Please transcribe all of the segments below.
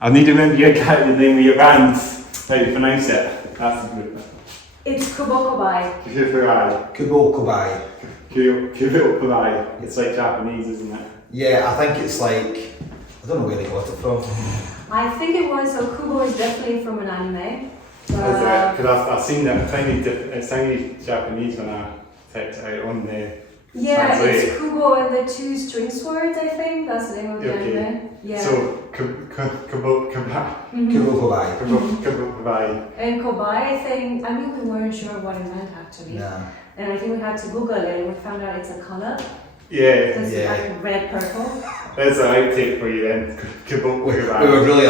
I need to remember the name of your band. How do you pronounce it? That's good. It's Kubo Kobi. Kubo Kobi. Kubo Kobi. It's like Japanese, isn't it? Yeah, I think it's like, I don't know where they got it from. I think it was, so Kubo is definitely from an anime. Because I've seen that it sounded Japanese when I typed it out on the yeah, translate. it's Kubo and the two string swords, I think. That's the name of the anime. Yeah. So, Kubo Kobi. Kubo Kobi. Kubo Kobi. And Kobai, I think, I mean, we weren't sure what it meant actually. Yeah. And I think we had to Google it and we found out it's a colour. Yeah. It's like red purple. There's an outtake for you then. Kubo We Kobi. were really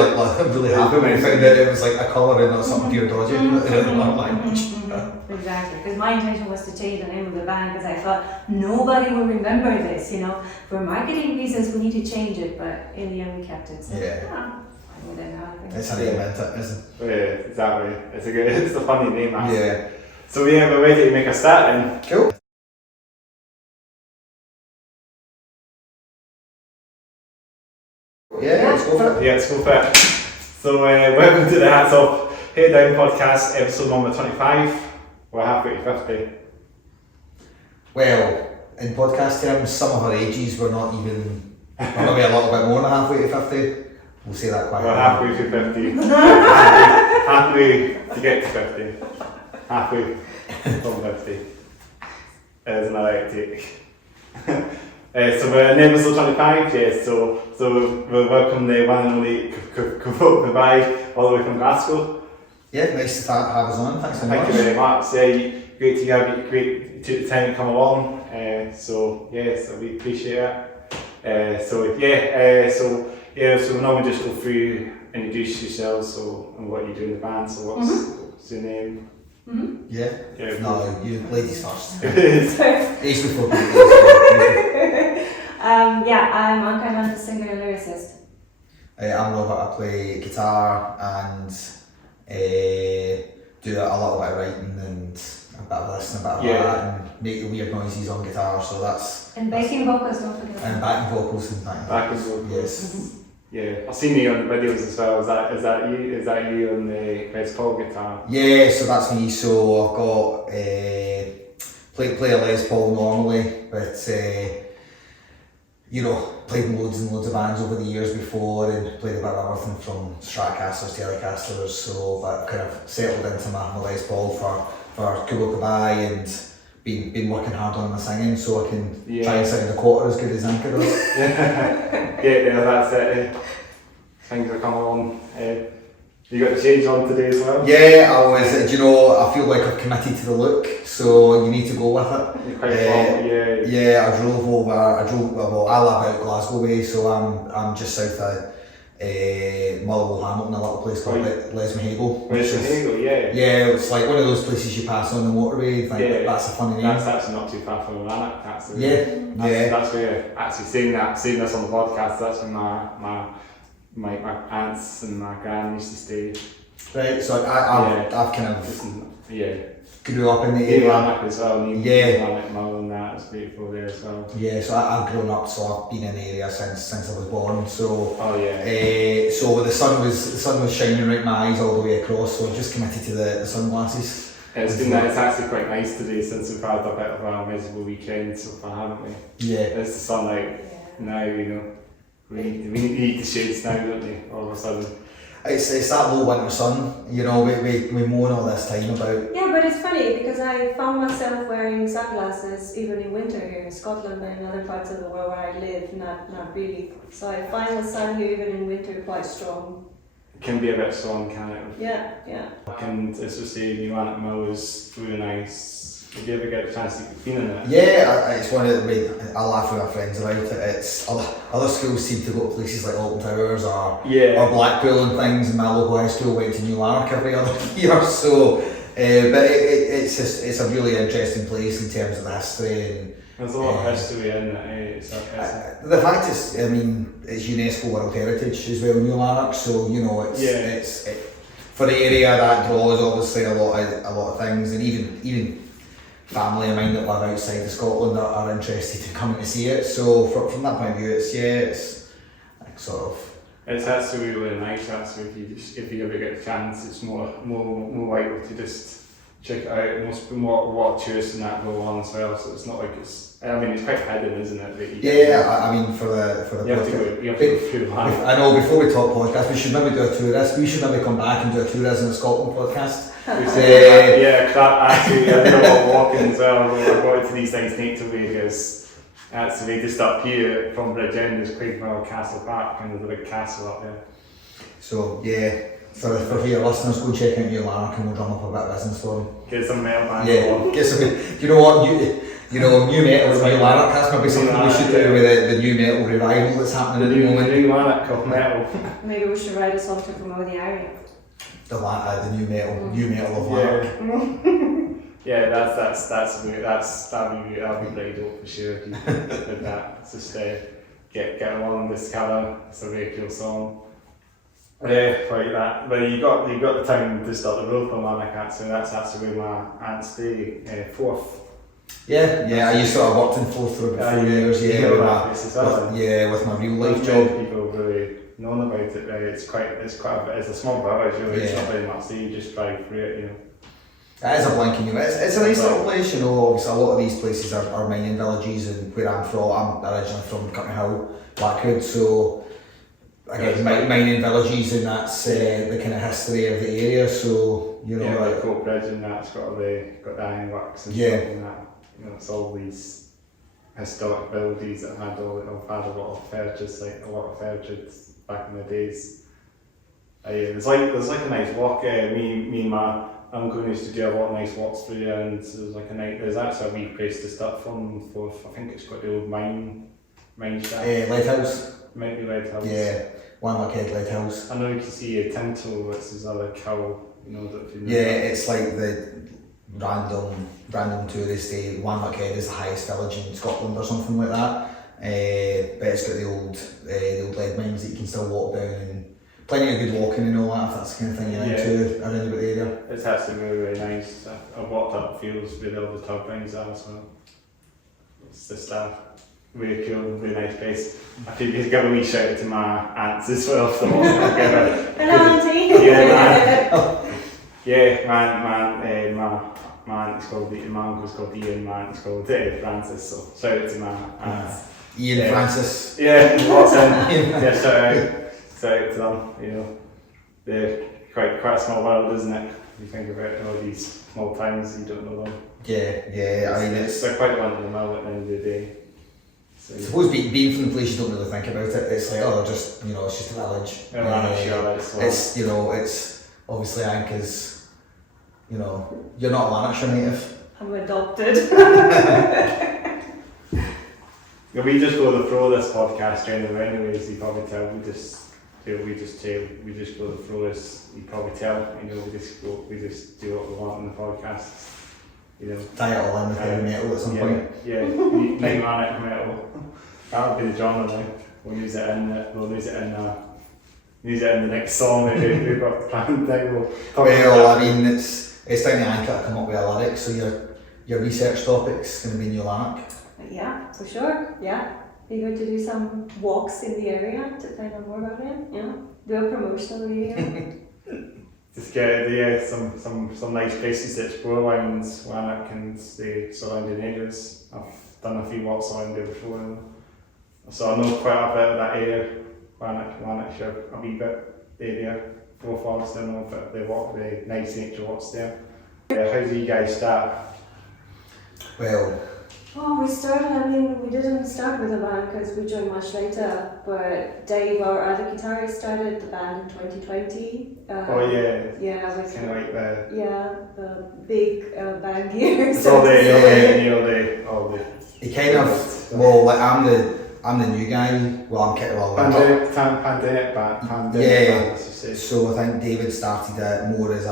happy when we found out it was like a colour and not something pure dodgy in our language. Exactly, because my intention was to change the name of the band because I thought nobody will remember this, you know. For marketing reasons, we need to change it, but in the end we kept it. So, Yeah. I wouldn't know. It's how you meant it, isn't it? Yeah, exactly. It's a funny name, actually. Yeah. So yeah, we're ready to make a start then. Cool. Yeah, let's go for it. Yeah, let's go for it. So welcome to the Hats Off Head Down podcast, episode number 25. We're halfway to 50. Well, in podcast terms, some of our ages were not even, we're maybe a little bit more than halfway to 50. We'll say that quite We're halfway to 50. halfway to get to 50. Halfway from 50. There's another outtake. So we're in episode 25, yes, so we'll welcome the one and only Kubo Kobi all the way from Glasgow. Yeah, nice to have us on. Thanks so much. Thank you very much. Yeah, great to have you. Great you took the time to come along. So we appreciate it. So we'll normally just go through, introduce yourselves, and what you do in the band. So what's your name? Mm-hmm. Yeah. No, you ladies first. Sorry. Ace before I'm Anka, I'm the singer and lyricist. I'm Robert. I play guitar and do a lot of writing and a bit of this and a bit of that and make the weird noises on guitar. So that's and backing vocals, don't forget. And backing vocals and backing vocals. Yes. Yeah, I've seen you on the videos as well. Is that you? Is that you on the Les Paul guitar? Yeah, so that's me. So I've got play a Les Paul normally, but played in loads and loads of bands over the years before and played a bit of everything from Stratocasters to Telecasters. So I've kind of settled into my Les Paul for Kubo Kobi and been working hard on my singing so I can try and sing the quarter as good as Anka does. Yeah, that's it. Things are coming along. You got the change on today as well? Yeah, I was. I feel like I've committed to the look, so you need to go with it. You're quite long, Yeah, I drove over. I live out Glasgow way, so I'm just south of Motherwell, Hamilton, a little place called Lesmahagle. Lesmahagle, yeah. Yeah, it's like one of those places you pass on the motorway. That's a funny name. That's actually not too far from Lanark. That's where actually saying this on the podcast. That's where my aunts and my gran used to stay. Right, so I've kind of grew up in the area. Lanark as well. Lanark Mill and that, it's beautiful there as well. Yeah, so I've grown up, so I've been in the area since I was born. So so the sun was shining right in my eyes all the way across. So I just committed to the sunglasses. It's actually quite nice today since we've had a bit of a miserable weekend so far, haven't we? Yeah. It's the sunlight now, We need the shades now, don't we? All of a sudden. It's that low winter sun, we moan all this time about. Yeah, but it's funny because I found myself wearing sunglasses even in winter here in Scotland and in other parts of the world where I live, not really. So I find the sun here even in winter quite strong. It can be a bit strong, can it? Yeah. And as you say, the Lanark Mill is really nice. Did you ever get a chance to be in it? Yeah, it's one of the I laugh with my friends about it. It's other schools seem to go to places like Alton Towers or Blackpool and things, and my local high school went to New Lanark every other year. So, but it's a really interesting place in terms of the history and. There's a lot of history in it. The fact is, it's UNESCO World Heritage as well, New Lanark. So it's for the area that draws obviously a lot of things, and even family of mine that live outside of Scotland are interested in coming to see it. So from that point of view, it's sort of It's actually really nice. Actually, if you ever get a chance, it's more likely to just check it out. Most more tourists and that go on as well, so it's not like it's. I mean, it's quite hidden, isn't it? I mean, for the you have to go through the land. I know before we talk podcast, we should maybe do a tourist. We should maybe come back and do a tourism in Scotland podcast. Yeah, actually, I did a lot of walking as well. I got into these things nature areas. Actually, just up here from Bridge End, there's Quaidmore Castle Park, and there's a big castle up there. So yeah. For your listeners, go check out your Lanark and we'll drum up a bit of business for them. Get some metal bands on. Get some. You know what? You know, new metal with new Lanark. That's maybe something we should do with the new metal revival that's happening at the moment. New Lanark called metal. Maybe we should write a song to promote the area. The new metal of Lanark. Yeah, that'll be pretty dope for sure if you did that. Just get along this cover. It's a very cool song. Like that. But you got the time to start the road from Lanark actually. That's actually where my aunt stayed, Forth. Yeah. I used to have worked in Forth for about 4 years. With my real life job. People really known about it. It's a small village. Really. It's not very much. So you just drive through it. You know. It is a blank new. It's a nice little place. You know, obviously a lot of these places are mining villages, and where I'm from, I'm originally from Cutting Hill, Blackwood, so. Again, mining villages, and that's the kind of history of the area. So you know, like Coat Bridge and that's got the ironworks and stuff and that. You know, it's all these historic buildings that had a lot of furniture, back in the days. There's like a nice walk. Me and my uncle used to do a lot of nice walks through there, and there's actually a wee place to start from. I think it's got the old mine shaft. Lighthouse. Might be Lighthouse. Yeah, Lanark Lighthouse. I know you can see a Tinto, which is another cow, you know. It's like the random tourist day. Lanark is the highest village in Scotland or something like that. But it's got the old lead mines that you can still walk down, and plenty of good walking and all that, if that's the kind of thing you're into around about the area. It's actually really, really nice. I've walked up fields where all the turbines are as well. It's just really cool, really nice place. I could give a wee shout out to my aunts as well if they want to give it. Hello, auntie! My aunt's called Ian, my uncle's called Ian, my aunt's called Francis, so shout out to my aunts. Ian Francis. Yeah, lots in. Shout out to them, you know. They're quite a small world, isn't it? You think about all these small towns, you don't know them. Yeah, I mean they're quite one of the mill at the end of the day. I suppose being from the place, you don't really think about it. It's like, it's just a village. It's obviously Anka's, you're not a Lanarkshire native. I'm adopted. We just go the flow of this podcast generally anyways, you probably tell. We just go the flow as you probably tell. We just do what we want in the podcast. Tie it all in with heavy metal at some point. Yeah, Lanark metal. That would be the genre now. We'll use it in the next song that we've got planned now. Well, I mean, it's down to Anka to come up with a lyric, so your research topic's going to be New Lanark. Yeah, for sure. Yeah, be good to do some walks in the area to find out more about it. Yeah, do a promotional video. Just get some nice places to explore around Lanark and the surrounding areas. I've done a few walks around there before, so I know quite a bit of that area. Lanarkshire, a wee bit area. Forest, I know about the nice nature walks there. How do you guys start? Well, we didn't start with a band because we joined much later, but Dave, our other guitarist, started the band in 2020. Yeah, with kind of like the big band gear. It's all the. He kind of, well, like I'm the new guy. Well, I'm kind of pandemic band. Yeah. So I think David started it more as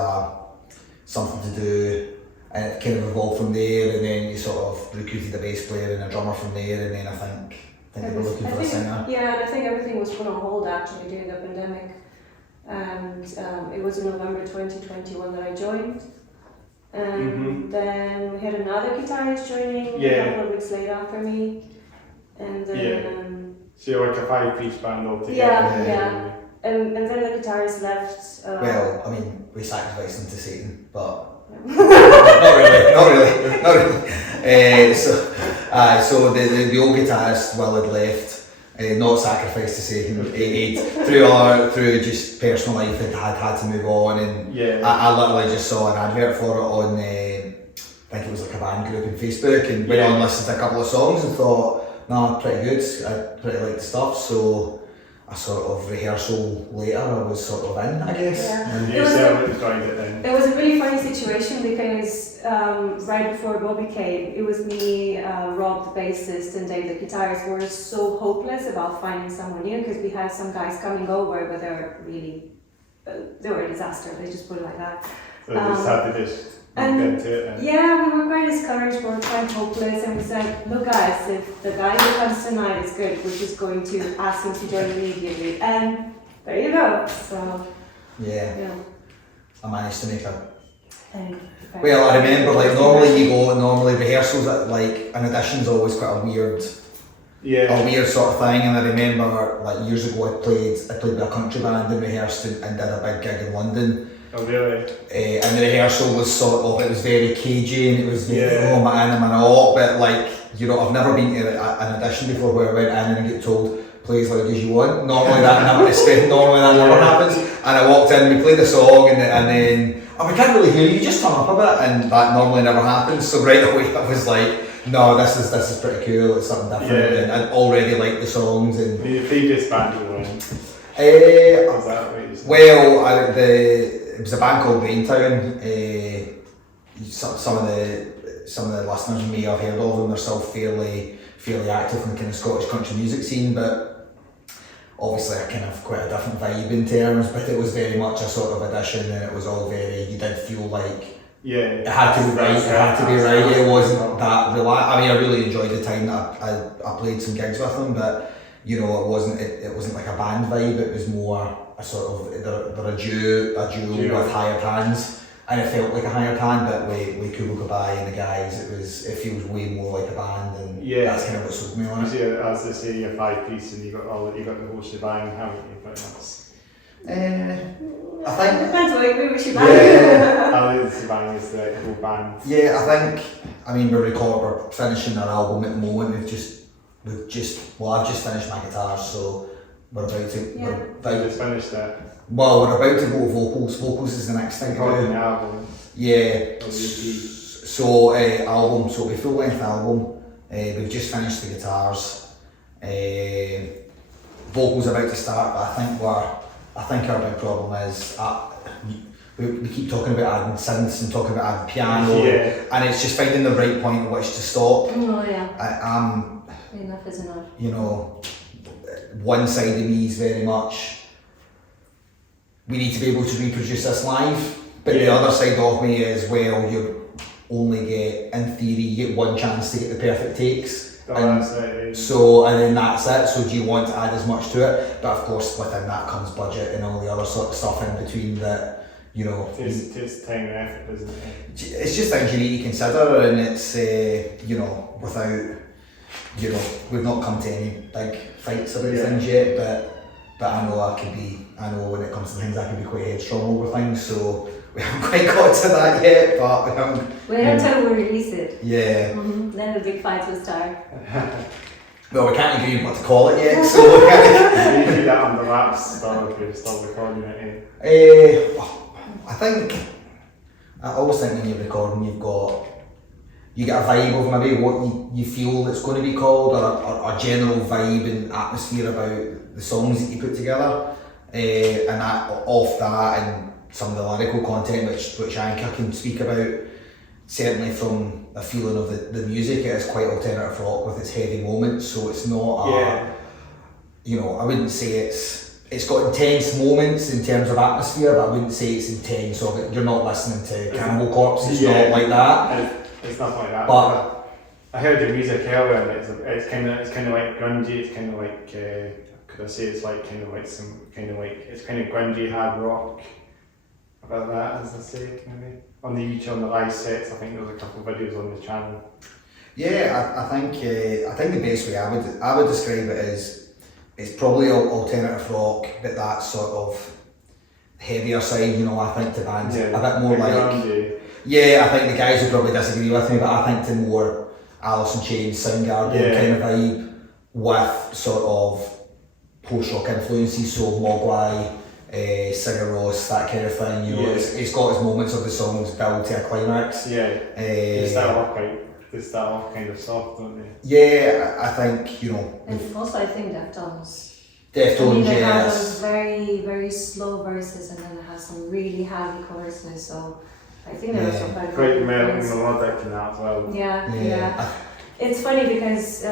something to do, and it kind of evolved from there. And then you sort of recruited a bass player and a drummer from there. And then I think they were looking for a singer. Yeah, and I think everything was put on hold actually during the pandemic. And it was in November 2021 that I joined. And then we had another guitarist joining a couple of weeks later after me. And then so you're like a 5-piece band altogether. Yeah. and then the guitarist left. Well, I mean, we sacrificed him to Satan, but not really. So the old guitarist Will had left. Not sacrificed to Satan. He through just personal life had to move on, and I literally just saw an advert for it on. I think it was like a band group on Facebook, and went on and listened to a couple of songs and thought, nah, pretty good. I pretty like the stuff, so a sort of rehearsal later, I was sort of in, I guess. And you joined it then? It was a really funny situation because right before Bobby came, it was me, Rob the bassist, and Dave the guitarist were so hopeless about finding someone new because we had some guys coming over, but they were a disaster. They just put it like that. So they just had to just into it. Yeah, we were quite discouraged, we were quite hopeless, and we said, look guys, if the guy who comes tonight is good, we're just going to ask him to join immediately. And there you go. So yeah. I managed to make a. Well, I remember like normally rehearsals at like an audition's always quite a weird sort of thing, and I remember like years ago I played with a country band and rehearsed and did a big gig in London. Oh really? And the rehearsal was sort of, it was very cagey and it was very, oh man, I'm an all, but like, you know, I've never been to an audition before where I went in and get told, play as loud as you want. Normally that never happens. And I walked in, we played the song and then, oh, we can't really hear you, just turn up a bit, and that normally never happens. So right away I was like, no, this is pretty cool, it's something different, and I already liked the songs. And the previous band you were in? It was a band called Raintown. Some of the listeners may have heard of them. They're still fairly active in the kind of Scottish country music scene, but obviously a kind of quite a different vibe in terms. But it was very much a sort of audition, and it was all very. You did feel like it had to be right. It had to be right. It wasn't that relaxed. I mean, I really enjoyed the time that I played some gigs with them, but you know, it wasn't like a band vibe. It was more a sort of they're a duo with hired hands, and it felt like a hired hand, but with Kubo Kobi and the guys, it feels way more like a band, and that's kind of what sold me on it. As they say, you're 5-piece and you got the whole shebang, haven't you? Pretty much. I think it depends what we should buy. I think the shebang is the whole band. Yeah, I mean we're finishing our album at the moment. I've just finished my guitar, so we're about to. Just finished that. Well, we're about to go to vocals. Vocals is the next thing to do. The album. Yeah. So album. So it'll be full length album. We've just finished the guitars. Vocals about to start, but I think our big problem is we keep talking about adding synths and talking about adding piano, and it's just finding the right point at which to stop. Oh yeah. Enough is enough. You know, one side of me is very much we need to be able to reproduce this live, but the other side of me is, well, you only get, in theory, you get one chance to get the perfect takes. And then that's it. So do you want to add as much to it? But of course within that comes budget and all the other sort of stuff in between that, you know. It takes time and effort, doesn't it? It's just things you need to consider, and it's, you know, without, you know, we've not come to any big fights about things yet, but I know when it comes to things I can be quite headstrong over things, so we haven't quite got to that yet, but we haven't. Wait until we release it. Yeah. Then the big fights will start. Well, we can't agree on what to call it yet, so we can't. You do that on the laps, if you're still recording it. I think, I always think when you're recording you get a vibe of maybe what you feel it's going to be called, or a general vibe and atmosphere about the songs that you put together, and that off that and some of the lyrical content which I can speak about, certainly from a feeling of the music, it is quite alternative rock with its heavy moments, so it's not you know, I wouldn't say it's got intense moments in terms of atmosphere, but I wouldn't say it's intense, or you're not listening to Cannibal Corpse, it's not like that. It's not like that. But I heard the music earlier, and it's kind of like grungy. It's kind of like could I say it's like kind of like it's kind of grungy hard rock. About that, as I say, maybe on the live sets. I think there was a couple of videos on the channel. Yeah, I think the best way I would describe it is it's probably alternative rock, but that sort of heavier side, you know, I think the band's a bit more like... Yeah, I think the guys would probably disagree with me, but I think the more Alice in Chains, Soundgarden kind of vibe with sort of post-rock influences, so Mogwai, Sigur Rós, that kind of thing, you know, it's got its moments of the songs build to a climax. Yeah, they start off kind of soft, don't they? Yeah, I think, you know... And also I think Deftones. Deftones, it has those very, very slow verses and then it has some really heavy choruses, so I think there was some kind of... Quite melodic in that as well. Yeah. It's funny because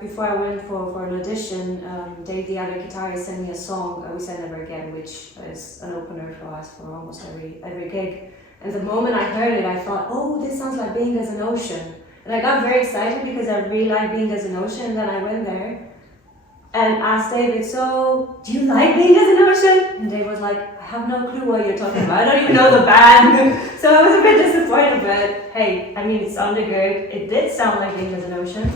before I went for an audition, Dave, the other guitarist, sent me a song, We Said Never Again, which is an opener for us for almost every gig. And the moment I heard it, I thought, oh, this sounds like Being as an Ocean. And I got very excited because I really like Being as an Ocean, and then I went there and asked David, so, do you like Being as an Ocean? And Dave was like, I have no clue what you're talking about, I don't even know the band. So I was a bit disappointed, but hey, I mean, it sounded good. It did sound like Being as an Ocean,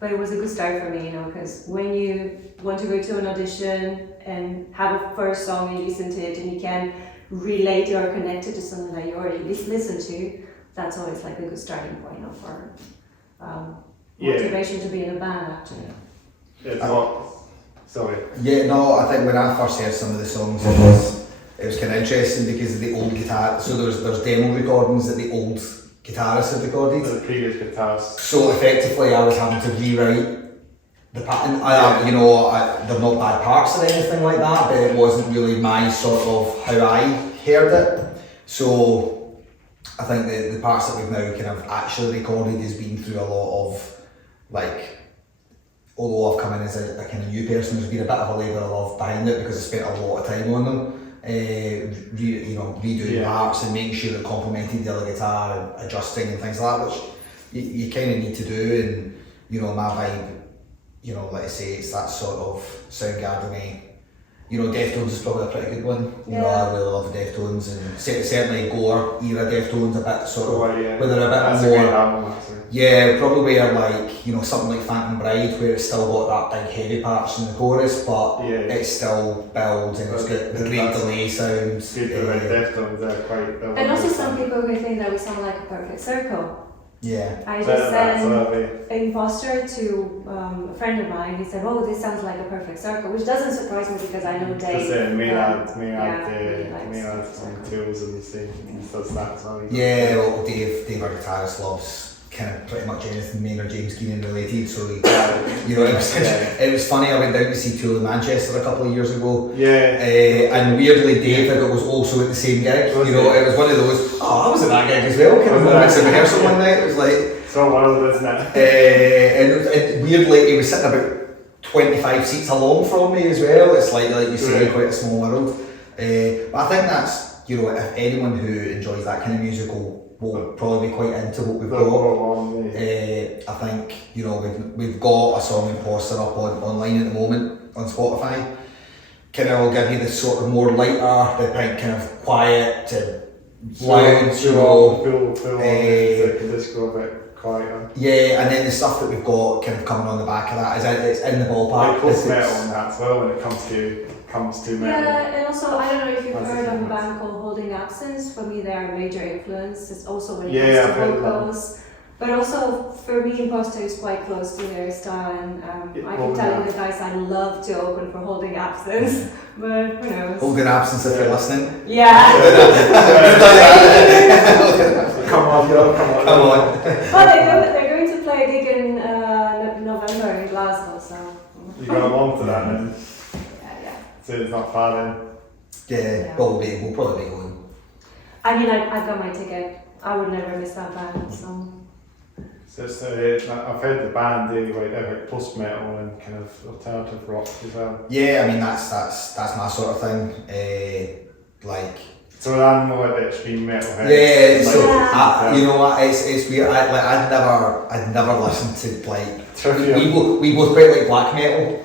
but it was a good start for me, you know, because when you want to go to an audition and have a first song and you listen to it and you can relate or connect it to something that you already listened to, that's always like a good starting point, you know, for motivation to be in a band, actually. Sorry. Yeah, no, I think when I first heard some of the songs, it was kind of interesting because of the old guitar. So there's demo recordings that the old guitarists had recorded. The previous guitarists. So effectively, I was having to rewrite the pattern. They're not bad parts or anything like that, but it wasn't really my sort of how I heard it. So I think the parts that we've now kind of actually recorded has been through a lot of, like, although I've come in as a kind of new person, there's been a bit of a labour of love behind it because I spent a lot of time on them, redoing parts and making sure it complemented the other guitar and adjusting and things like that, which you kind of need to do. And you know, my vibe, you know, like I say, it's that sort of Soundgarden-y. You know, Deftones is probably a pretty good one. You know, I really love Deftones, and certainly Gore era Deftones a bit sort of, where they're a bit more. Yeah, probably where like, you know, something like Phantom Bride, where it's still got that big heavy parts in the chorus, but it still builds and it's got the great delay sounds. Deftones, they're quite built. And also some people who think that we sound like a perfect circle. Yeah. I just sent Imposter to a friend of mine. He said, oh, this sounds like a perfect circle, which doesn't surprise me because I know Dave. Because Maynard some tools and he does that as well. Yeah, well, Dave, our guitarist, loves kind of pretty much anything Maynard James Keenan related, so he, you know, it was funny. I went down to see Tool in Manchester a couple of years ago, and weirdly David was also at the same gig. You know, it was one of those, I was at that gig as well, kind of moments in rehearsal one night. It was like so wild, isn't it? And weirdly he was sitting about 25 seats along from me as well. It's like you say, quite a small world. But I think that's, you know, if anyone who enjoys that kind of music will probably be quite into what we've got. I think, you know, we've got a song Imposter up online at the moment on Spotify. Kind of will give you this sort of more lighter, the kind of quiet to loud, you know. Just go a bit quieter. Yeah, and then the stuff that we've got kind of coming on the back of that is in the ballpark. Like post-metal on that as well when it comes to metal. Yeah, and also I don't know if you've heard of a band called Holding Absence. For me, they are a major influence. It's also when it comes to vocals. But also for me, Imposter is quite close to their style, and I can tell you the guys I love to open for Holding Absence, but who knows? Holding Absence if you're listening. Yeah. Come on. Well, they're going to play a gig in November in Glasgow, so. You got along to that then? Yeah. So it's not far then? Yeah, we'll probably be going. I mean, I've got my ticket. I would never miss that band, so. So I've heard the band do like post-metal and kind of alternative rock as well. Yeah, I mean that's my sort of thing. So I'm more like extreme metalheads. Yeah, so you know what? It's weird. I'd never listened to like Trivium. We both quite like black metal,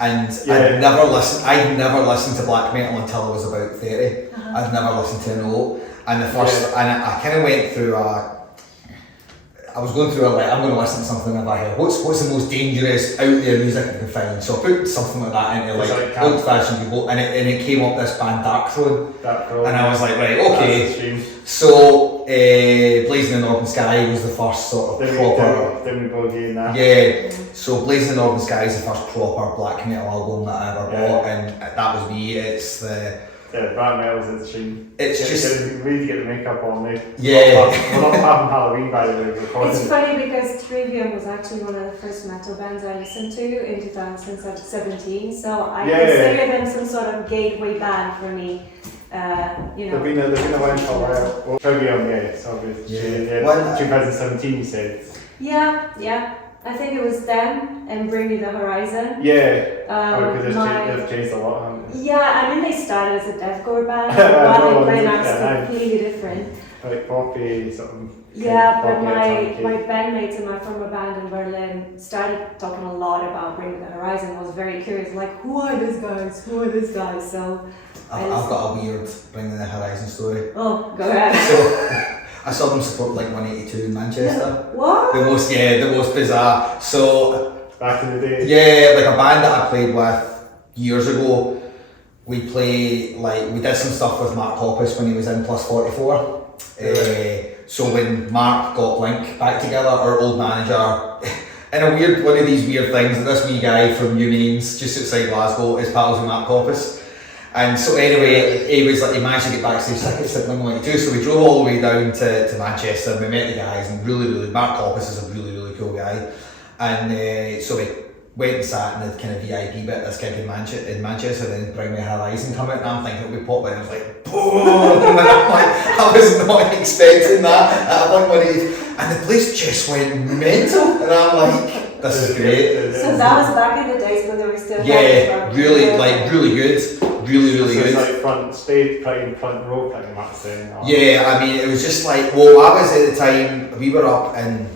and I'd never listened to black metal until I was about 30. I'd never listened to a note, and and I kind of went through I was going through I'm going to listen to something about here. What's the most dangerous out there music I can find? So I put something like that into old fashioned people, and it came up this band Dark Throne, and I was like, right, okay. So Blazing the Northern Sky was the first sort of proper. Yeah. So Blazing the Northern Sky is the first proper black metal album that I ever bought, and that was me. It's the. Yeah, black metal's in the stream. It's just really get the makeup on me. Yeah. We're not having Halloween by the way. It's funny because Trivium was actually one of the first metal bands I listened to in 2017, so I consider them some sort of gateway band for me. You know. They've been around for a while. Well, Trivium, it's obviously. Yeah. 2017 you said. Yeah. I think it was them and Bring Me the Horizon. Yeah. Because they've changed a lot, haven't they? Yeah, I mean they started as a deathcore band, while they went out completely different. Like poppy, something. Yeah, but my bandmates in my former band in Berlin started talking a lot about Bring Me the Horizon. I was very curious, like, who are these guys? So I've got a weird Bring Me the Horizon story. Oh, go ahead. So I saw them support like 182 in Manchester. What? The most bizarre. So back in the day. Yeah, like a band that I played with years ago. We did some stuff with Mark Hoppus when he was in Plus 44. So when Mark got Blink back together, our old manager, in one of these weird things, this wee guy from Humans, just outside Glasgow, is pals with Mark Hoppus. And so anyway, he managed to get backstage tickets at Blink-182, so we drove all the way down to Manchester, and we met the guys, and Mark Hoppus is a really cool guy. And so we went and sat in the kind of VIP bit, this gig in Manchester, then Bring Me Horizon come out, and I'm thinking it'll be pop, and I was like, boom! And I'm like, I was not expecting that at Blink-182, and the place just went mental, and I'm like, this is great. So that was back in the days when they were still really good. Really so good. It's like front stage, front row, pretty much then. Yeah, I mean, it was just like, well, I was at the time, we were up in,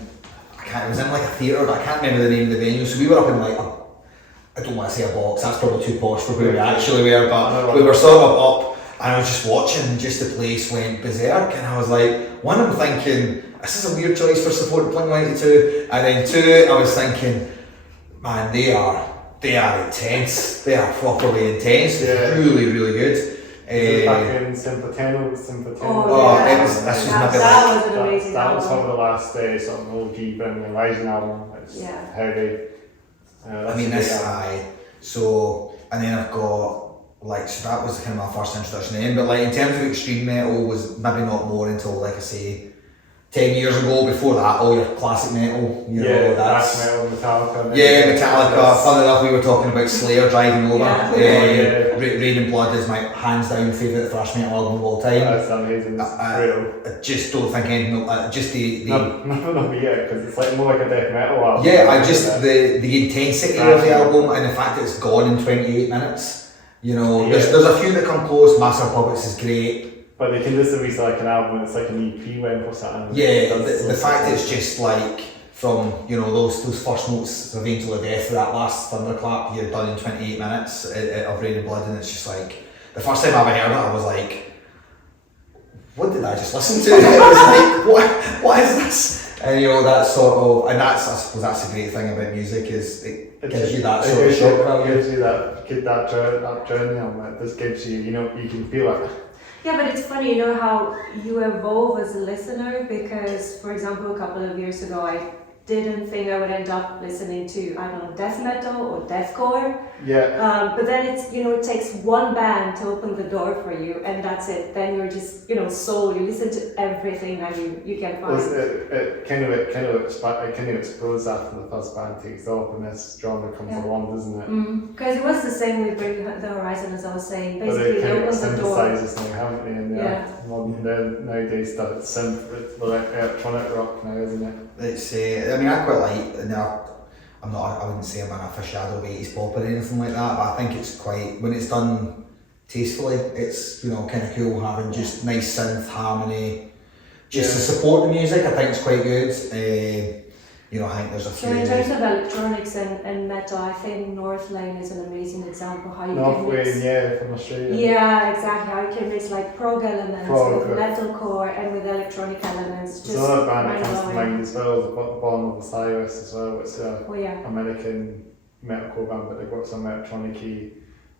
it was in like a theatre, but I can't remember the name of the venue, so we were up in like I don't want to say a box, that's probably too posh for where we actually were, but we were sort of up, and I was just watching, and just the place went berserk, and I was like, one, I'm thinking, this is a weird choice for supporting Blink-182, and then two, I was thinking, man, they are intense. They are properly intense. Yeah. Really good. Back in Sympateno. Oh, this was that was an amazing that was album. one of the last sort of OG Bring Me Horizon album. It's heavy. I mean, this guy. So, and then I've got so that was kind of my first introduction to him. But in terms of extreme metal, was maybe not more until 10 years ago. Before that, all your classic metal, that's metal, Metallica. Metallica. Fun enough, we were talking about Slayer driving over. Rain and Blood is my hands down favourite thrash metal album of all time. That's amazing. I just don't think anything. Just the not because it's more like a death metal album. Yeah, the intensity of the album, and the fact that it's gone in 28 minutes. There's a few that come close. Master Puppets is great. But they can just release an album, it's like an EP when or something. Yeah, the fact that it's just from those first notes of Angel of Death to that last thunderclap, you're done in 28 minutes of Rain and Blood, and it's just the first time I ever heard it, I was like, what did I just listen to? It was what is this? And that sort of, and I suppose that's the great thing about music is it gives you that sort of shock value. It gives you that journey, and this gives you, you can feel it. Yeah, but it's funny, how you evolve as a listener, because, for example, a couple of years ago, I didn't think I would end up listening to, death metal or deathcore. Yeah. But then it's, it takes one band to open the door for you, and that's it. Then you're just, soul. You listen to everything that you can find. It kind of explodes after the first band takes off, and this genre comes along, doesn't it? Because it was the same with Bring the Horizon, as I was saying. Basically, they opened the door. Synthesizers now, haven't they? And nowadays stuff, it's electronic rock now, isn't it? It's I mean, I quite like. I wouldn't say I'm an aficionado of 80s pop or anything like that, but I think it's quite, when it's done tastefully, it's kind of cool having just nice synth harmony, just to support the music. I think it's quite good. you know, I think there's a So few. in terms of electronics and metal, I think North Lane is an amazing example how you North can mix. Lane, yeah, from Australia. Yeah, exactly. How you can mix like prog elements Prog, with metalcore and with electronic elements. There's another band that comes to mind-blowing. mind as well, Born of Osiris as well. It's a Oh yeah. American metalcore band, but they've got some electronic-y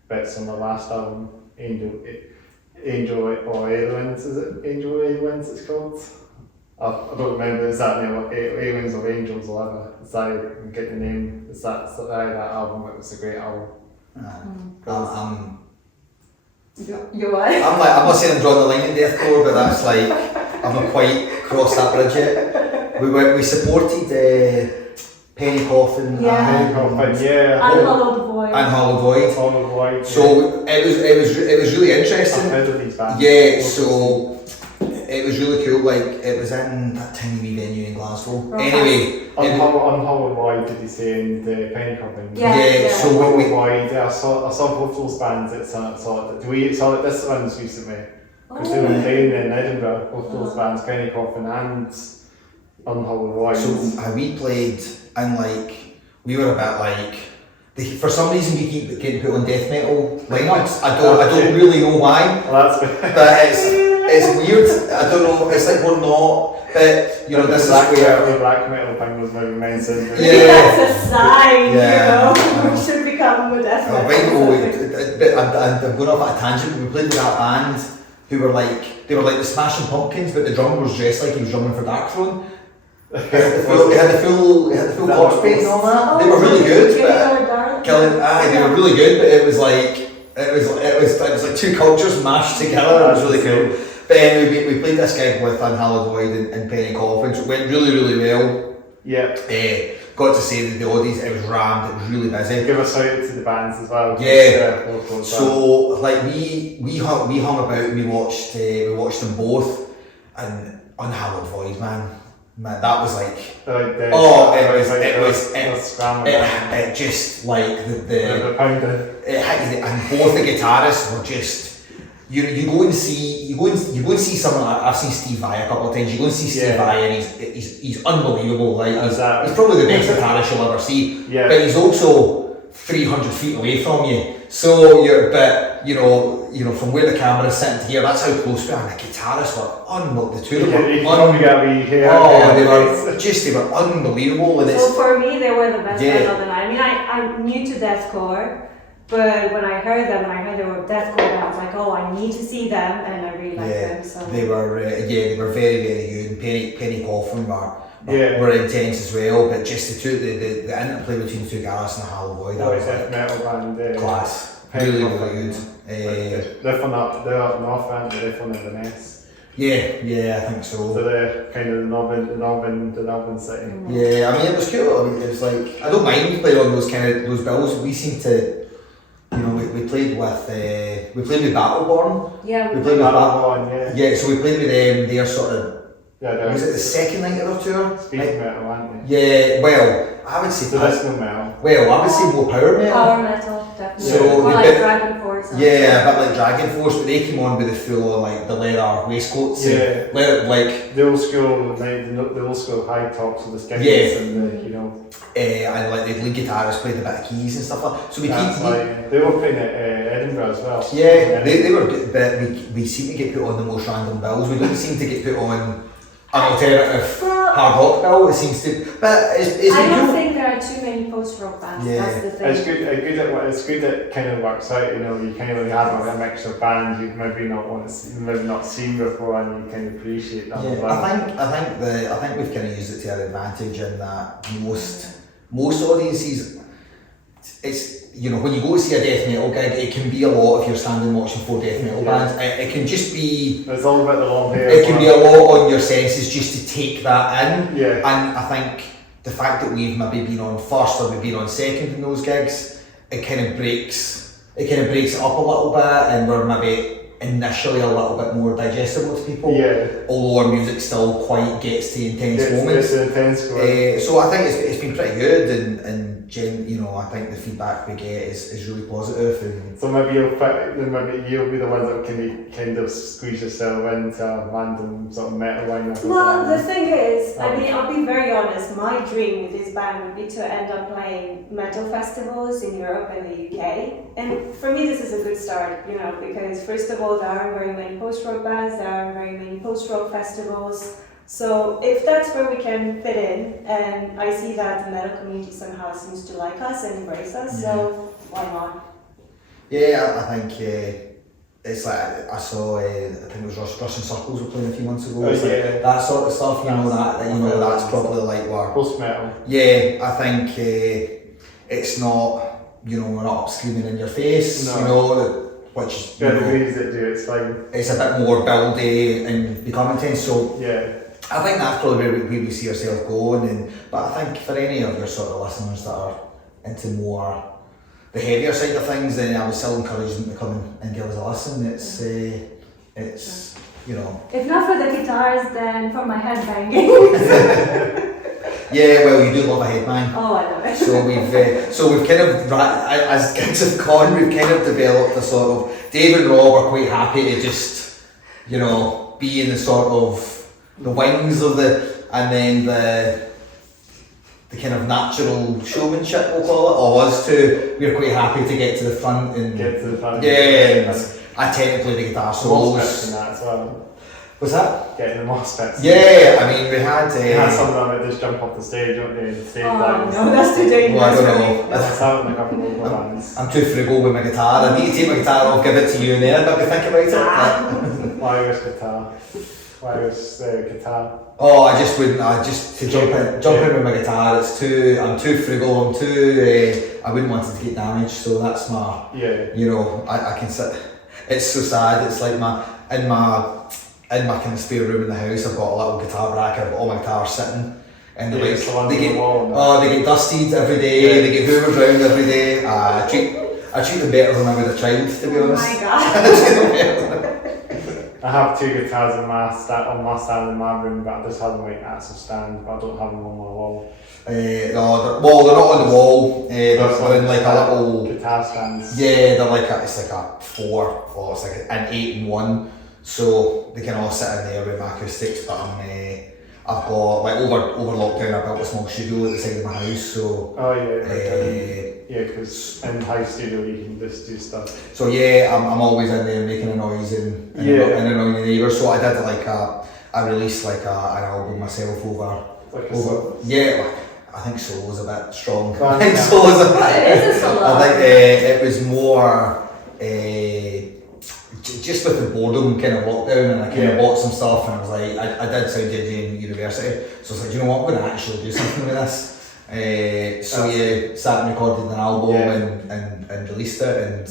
bits on the last album, Angel or Aliens, is it? Angel Aliens it's called? I don't remember exactly what Aliens or Angels or whatever. It's like, I get the name, it's that album, it was a great album. You what? I'm not saying I'm drawing the line in deathcore, but that's like, I've not quite crossed that bridge yet. We supported Penny Coffin And Hollowed Void. and Hollow Void. Hollow Void. So it was really interesting. I've heard of these bands. Yeah, so it was really cool. Like it was in that tiny wee venue in Glasgow. Anyway, On Hollow Void, did you say, in the Penny Coffin? Yeah, so Hollow we Void, I saw both those bands at we saw this one's recently. Because they were playing in Edinburgh, both those bands, Penny Coffin and Untitled Void. So we played and like we were a bit like for some reason we keep getting put on death metal lineups. I don't really know why. Well, But it's weird. I don't know. It's like we're not. But you know, this is where the black metal thing was maybe mentioned. Yeah. That's a sign, Yeah. you know. We should become a death metal. But I'm going off at a tangent. But we played with that band who were like the Smashing Pumpkins, but the drummer was dressed like he was drumming for Darkthrone. He had the full corpse paint and all that. They were really good, but they were really good. But it was like two cultures mashed together. It was really cool. But anyway, we played this gig with Unhallowed Void and Penny Coffin, so it went really, really well. Yeah. Got to say that the audience, it was rammed, it was really busy. Give a shout out to the bands as well. Yeah. So like we hung about and we watched them both, and Unhallowed Void, man, that was like it just like the and both the guitarists were just. You go and see someone like I've seen Steve Vai a couple of times. You go and see Steve Vai and he's unbelievable. Like he's probably the best guitarist you'll ever see. Yeah. But he's also 300 feet away from you. So you know from where the camera is sitting to here, that's how close we are. And the guitarists were unbelievable. The two of them they were unbelievable. And so for me, they were the best band of the night. I mean, I'm new to deathcore. But when I heard they were deathcore, I was like, oh, I need to see them, and I really liked them. So they were very, very good. Penny Coffin were intense as well, but just the two, the interplay between the two guys and the Hollow Void, that was like metal band, class. Really, really good. They're up north, aren't they? They're from Inverness. Yeah, I think so. So they're kind of the northern city. Yeah, I mean it was cool. I mean it was like I don't mind playing on those bills. We seem to. You know, we played with Battleborn. Yeah, we played with Battleborn. Yeah, so we played with them. They're sort of. Was it the second night of their tour? Speed metal, aren't they? Yeah, well, I would say. Traditional metal. Well, I would say more power metal. Power metal, definitely. So more like Dragon Force. Yeah, a bit like Dragon Force, but they came on with the full on like the leather waistcoats. Yeah. Like the old school high tops with the skins and the and like the lead guitarist played a bit of keys and stuff like that. So they were playing at Edinburgh as well. Yeah, they were good, but we seem to get put on the most random bills. We don't seem to get put on an alternative hard rock bill. It seems to, but I don't think there are too many post rock bands. Yeah. That's the thing. It's good that it kind of works out. You know, you kind of have a mix of bands you've maybe not seen before, and you can appreciate that. Yeah, I think we've kind of used it to our advantage in that most audiences, it's when you go to see a death metal gig, it can be a lot if you're standing watching 4 death metal bands. It can just be. It's all about the long hair. It can be a lot on your senses just to take that in. Yeah. And I think the fact that we've maybe been on first or we've been on second in those gigs, it kind of breaks it up a little bit, and we're maybe initially a little bit more digestible to people. Yeah. Although our music still quite gets to intense moments. It's intense. So I think it's been pretty good, and you know, I think the feedback we get is really positive. And so maybe you'll be the ones that can kind of squeeze yourself into a random sort of metal lineup. Well, the thing is, I mean, I'll be very honest, my dream with this band would be to end up playing metal festivals in Europe and the UK. And for me, this is a good start, you know, because first of all, there aren't very many post-rock bands, there aren't very many post-rock festivals. So if that's where we can fit in, and I see that the metal community somehow seems to like us and embrace us, so why not? Yeah, I think it's like I saw. I think it was Russian Circles were playing a few months ago. Like that sort of stuff. You know that's probably like where post metal. Yeah, I think it's not. You know, we're not screaming in your face. No. You know. Which the ways that do it's fine. It's a bit more buildy and become intense. So yeah. I think that's probably where we see ourselves going, but I think for any of your sort of listeners that are into more the heavier side of things, then I would still encourage them to come and give us a listen. It's you know. If not for the guitars, then for my headbanging. Yeah, well, you do love a headbang. Oh, I love it. So we've kind of, as kids of con, we've kind of developed a sort of Dave and Rob are quite happy to just, you know, be in the sort of the wings of and then the kind of natural showmanship, we'll call it, or us two, we're quite happy to get to the front and get to the front. Yeah, I tend to play the guitar solos. And that as well. What's that? Getting the MOSFETs. Yeah, I mean we had some of them that just jump off the stage, don't they? The stage no, that's too dangerous. Well, I don't know. That's happened a couple of bands. I'm too frugal with my guitar. I need to take my guitar off, give it to you, and then I'll think about it. Irish guitar. Irish guitar. Oh, I just to jump in with my guitar. I'm too frugal. I'm too. I wouldn't want it to get damaged, so that's my. Yeah. You know, I can sit. It's so sad. It's like in my kind of spare room in the house. I've got a little guitar rack. I've got all my guitars sitting. And they get dusted every day. They get hoovered around every day. I treat them better than I would a child, to be honest. Oh my god. I have two guitars on my stand in my room, but I just have them like as a stand, but I don't have them on my wall. No, they're not on the wall. They're in like a little guitar stands. Yeah, they're like it's like a 4 or it's like an 8 and 1, so they can all sit in there with my acoustics. But I've got like over lockdown I built a small studio at the side of my house, so because in house studio you can just do stuff. So yeah, I'm always in there making a noise and annoying the neighbours. So I did I released like an album myself over. I think solo was a bit strong. I think solo was a bit. It is a solo. I think it was more just with the boredom kind of lockdown, and I kind of bought some stuff, and I was like, I did sound engineering in university, so I was like, you know what, I'm going to actually do something with this. Sat and recorded an album and released it, and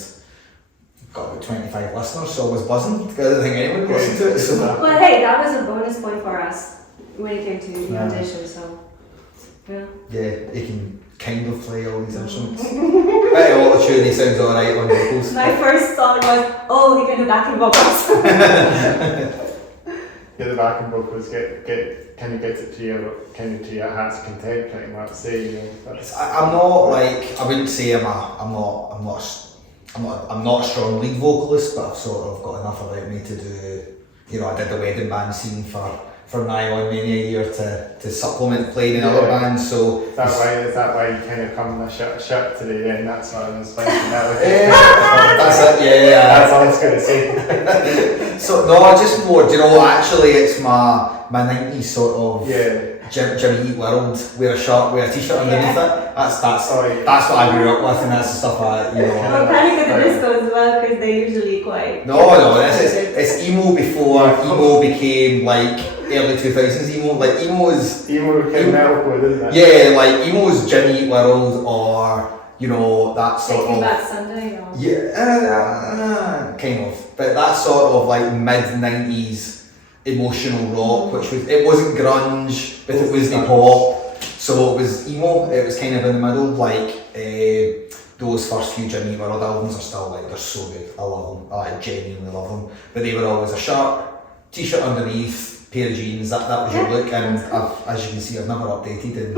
got about 25 listeners, so I was buzzing because I didn't think anyone would listen to it. So. Well, hey, that was a bonus point for us when it came to the audition, so. Yeah, he can kind of play all these instruments. Bit of auto-tune, he sounds alright on vocals. My first thought was, oh, he can do backing vocals. The backing vocals can you get it to your heart's content pretty much. I'm not like, I wouldn't say I'm not a strong lead vocalist, but I've sort of got enough about me to do. You know, I did the wedding band scene for nigh on many a year to supplement playing in other bands. So is that why you kind of come in a shirt today? And that's what I was thinking. That's it. Yeah. That's all I was going to say. So no, just more. You know, actually, it's my 90s sort of Jimmy Eat World. Wear a shirt, wear a t-shirt underneath it. That's what I grew up with, and that's the stuff Well, Panic at the Disco as well, because they're usually quite. No, it's emo before emo became like early 2000s emo. Like emo became metalcore, didn't it? Yeah, like emo is Jimmy Eat World, or you know that sort Taking of. Back Sunday. Or? Yeah, kind of. But that sort of like mid-90s emotional rock, which wasn't grunge, but it wasn't pop. So it was emo. It was kind of in the middle. Like those first few Jimmy Eat World albums are still like they're so good. I love them. I genuinely love them. But they were always a shirt, t-shirt underneath. pair of jeans, that was your look, and as you can see, I've never updated in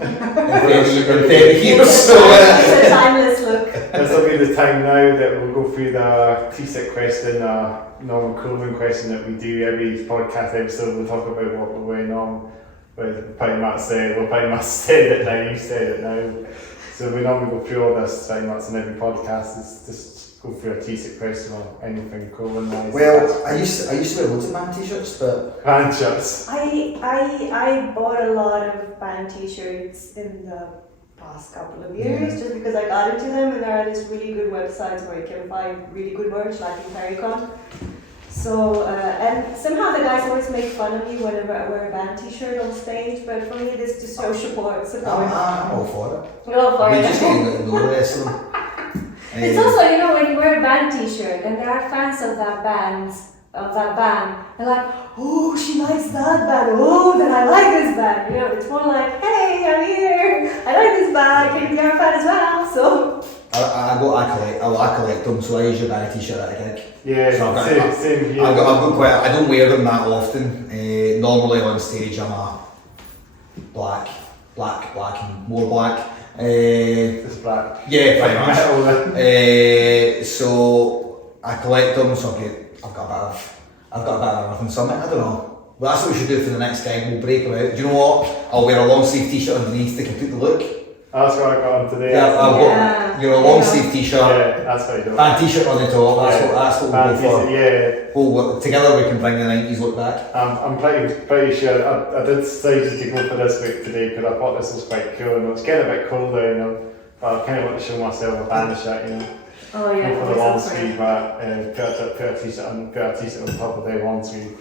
30 years, so... It's a timeless look. This will be the time now that we'll go through the T-set question, normal clothing question that we do every podcast episode. We'll talk about what we're wearing on. We'll probably Matt said it now, you said it now. So we normally go through all this time that's in every podcast, is just go through a T-set question or anything clothing wise. Well, I used to wear loads of band t-shirts, but... Band shirts. I bought a lot of band t-shirts in the past couple of years just because I got into them, and there are these really good websites where you can find really good merch, like in Pericon. So, and somehow the guys always make fun of me whenever I wear a band t-shirt on stage, but for me this just shows support. I'm all for it. You're all for We it. just need to know the rest of them. It's also, you know, when you wear a band t-shirt and there are fans of that band, they're like, oh, she likes that band, oh, then I like this band. You know, it's more like, hey, I'm here, I like this band, can you be our fan as well? So I collect them, so I usually buy a t-shirt at a gig. Yeah, so same here. I've got quite. I don't wear them that often. Normally on stage I'm a black and more black. Just black. Yeah, pretty much. Metal, so I collect them, so I've got a bit of everything. So I don't know. Well, that's what we should do for the next gig. We'll break them out. Do you know what? I'll wear a long sleeve t-shirt underneath to complete the look. That's what I got on today. You're a long sleeve t-shirt. Yeah, that's what I do. Band t-shirt on the top. That's what we'll go for. Yeah. Together we can bring the 90s look back. I'm pretty sure I did decide to go for this week today because I thought this was quite cool, and it's getting a bit colder, you know. But I kind of want to show myself a band shirt, you know. oh yeah, Go for the long sleeve, but put a t-shirt on top of the long sleeve.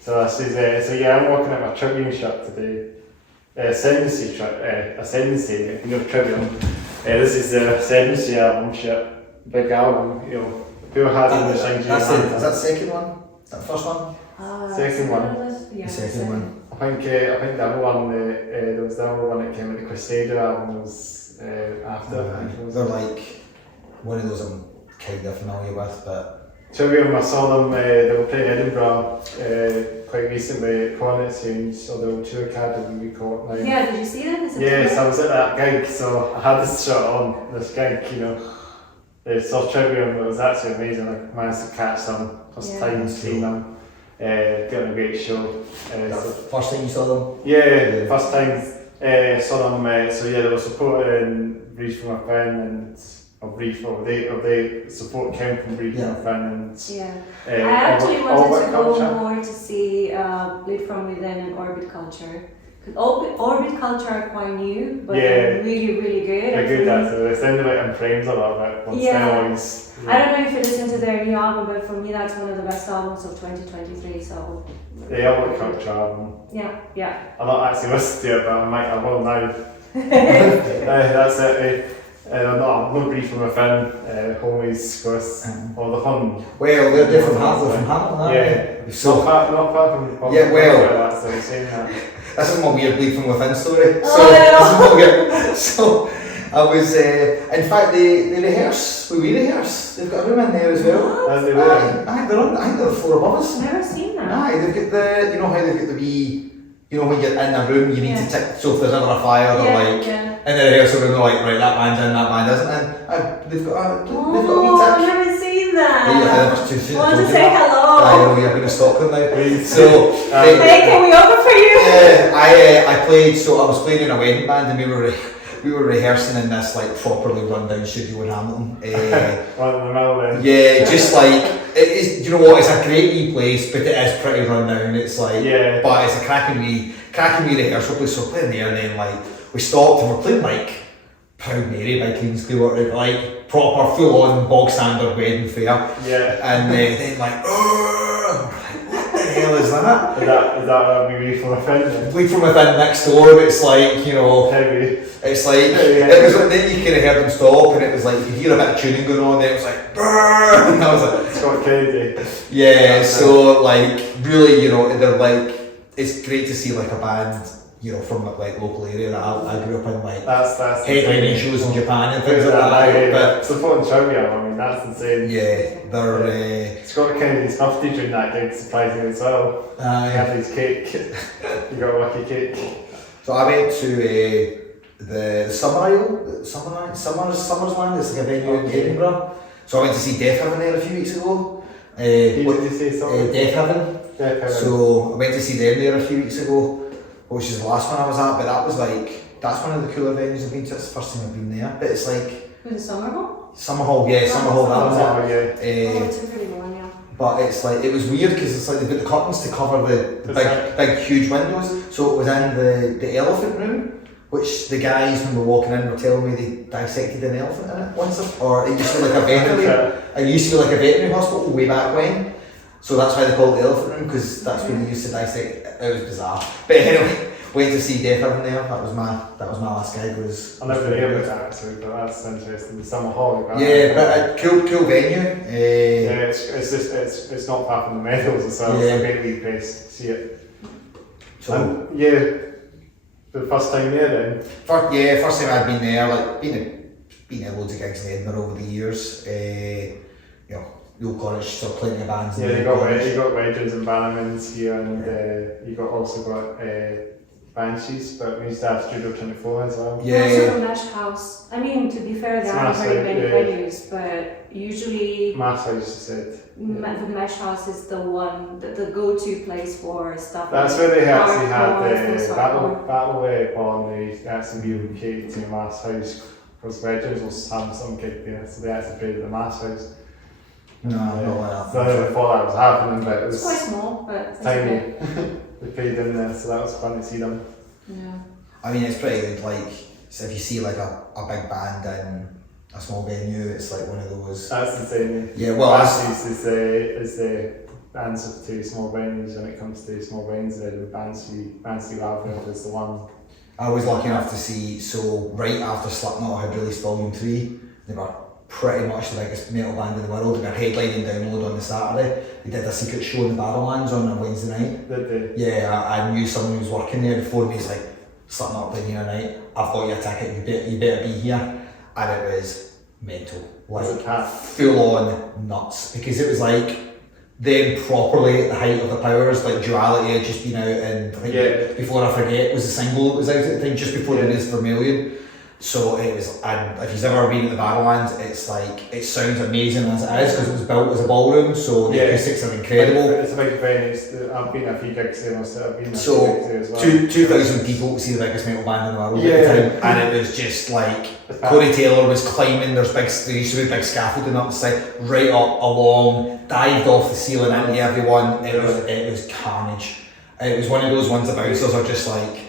So this is I'm working at my trivium shirt today. Ascendancy, you know, trivium. This is the Ascendancy album shirt, big album, you know. Who had in the Shang-Chi? Is that the second one? That first one? Second one. Yeah, The second one. I think the other one, there was the other one that came with the Crusader album was after. I think it was. They're like one of those I'm kind of familiar with, but Trivium, I saw them, they were playing Edinburgh quite recently at Cornet Tunes, so the tour academy we call it now. Yeah, did you see them? Yes, I was at that gig, so I had this shirt on, this gig, you know. Saw Trivium, it was actually amazing. I managed to catch them first time seeing them, getting a great show. first time you saw them? Yeah, first time saw them, so yeah, they were supporting Brief from a Friend and they support came from Brief from a Friend and I actually wanted to go more to see Live From Within and Orbit Culture. Orbit Culture are quite new, but they're really, really good. They're good at it. They sound like in frames a little bit. I don't know if you listen to their new album, but for me that's one of the best albums of 2023. So the Orbit Culture album. Yeah. I'm not actually listening to it, but I will now. That's it. I'm not Brief from a Friend, homies, because all the fun. Well, they're from Hamilton, aren't they? Yeah, so not far from the yeah, well, that's the same that. This is my weird Bleed from Within story. So I was, in fact, they rehearse. We rehearse. They've got a room in there as well. As they were. I think they're the floor above us. I've never seen that. They've got the, you know how they've got the wee, you know when you're in a room, you need to tick. So if there's ever a fire, they're like. In the rehearsal room, they're like, right, that band's in, that band isn't, and they've got a wee tick. I've never seen that. I want to say hello. I know you're going to stop them now. So, hey, can we open for you? I played. So I was playing in a wedding band, and we were rehearsing in this like properly run down studio in Hamilton. Right in the middle then. Yeah, just like it is. You know what? It's a great wee place, but it is pretty run down. It's like, but it's a cracking wee rehearsal place. So we're playing there, and then like. We stopped and we're playing like Proud Mary by Queen's like proper full on bog standard wedding fare. Yeah. And then like, what the hell is that? Is that Bleed from a Friend? Bleed from Within next door, but it's like, you know, heavy. It's like, it was like, then you kind of heard them stop and it was like, you hear a bit of tuning going on, then it was like, brrr, and I was like, Scott Kennedy. Yeah, so like, really, you know, they're like, it's great to see like a band, you know, from like local area that I grew up in, like That's headlining shows in Japan and things like that. But supporting trivium, I mean, that's insane. yeah, they're Scott Kennedy's birthday during that gig, surprisingly as well. He had his cake. He got a lucky cake. So I went to the Summersland. It's like a venue in Edinburgh. So I went to see Death Heaven there a few weeks ago. Did you say something? Death Heaven. So I went to see them there a few weeks ago, which is the last one I was at. But that was like, that's one of the cooler venues I've been to. It's the first time I've been there. But it's like Was it Summerhall? Summerhall, yeah, Summerhall. That was it. It's a really one, yeah. But it's like, it was weird because it's like they've got the curtains to cover the big huge windows. So it was in the elephant room, which the guys when we were walking in were telling me they dissected an elephant in it once, or it used to be like a veterinary. It used to be like a veterinary hospital way back when. So that's why they call it the elephant room, because that's where they used to dissect. It was bizarre. But anyway, went to see Death Heaven there. That was my last gig. I never been able to actually, but that's interesting. The Summer Hall. Yeah, but a cool venue. Yeah, it's not far from the Meadows as well. Yeah. It's a great league place. See it. So and, yeah, the first time there then. First time I'd been there. Like been at loads of gigs in Edinburgh over the years. You know, the old college, so plenty of bands. Yeah, you got Legends and Bannermans here, and you also got Banshees, but we used to have Studio 24 as well. Yeah. Also the Mesh House. I mean, to be fair, there aren't very many venues, but usually Mass House, you said. the Mesh House is the one, the go-to place for stuff. That's like where they actually had hardcore, the battle on the actually relocated to Mass House, because Legends was having some gig there, so they actually played at the Mass House. No, not like that. So I never thought that was happening, but it was It's quite small, but it's tiny. okay. They played in there, so that was fun to see them. Yeah. I mean, it's pretty good. Like, so if you see like a big band in a small venue, it's like one of those. That's insane. Yeah, well, Banshees is the answer to small venues when it comes to small venues. The Banshee Labyrinth is the one. I was lucky enough to see. So right after Slipknot had released Volume 3, they were pretty much the biggest metal band in the world. They were headlining Download on the Saturday. They did a secret show in the Barrowlands on a Wednesday night. Did they? Yeah, I knew someone who was working there before me. He's like, Slipknot playing here tonight. I've got your ticket. You better be here. And it was mental, like full on nuts, because it was like them properly at the height of the powers. Like Duality had just been out, and I think Before I Forget was a single that was out at the time, just before the Release Vermilion. So it was, and if you've ever been at the Barrowlands, it's like, it sounds amazing as it is, because it was built as a ballroom, so the acoustics are incredible. It's a big venue. I've been a few gigs there myself. I've been a so few gigs there as well. 2,000 people to see the biggest metal band in the world at the time, and it was just like, Corey Taylor was climbing, there used to be big scaffolding up the side, right up along, dived off the ceiling into everyone. It was carnage. It was one of those ones the bouncers are just like,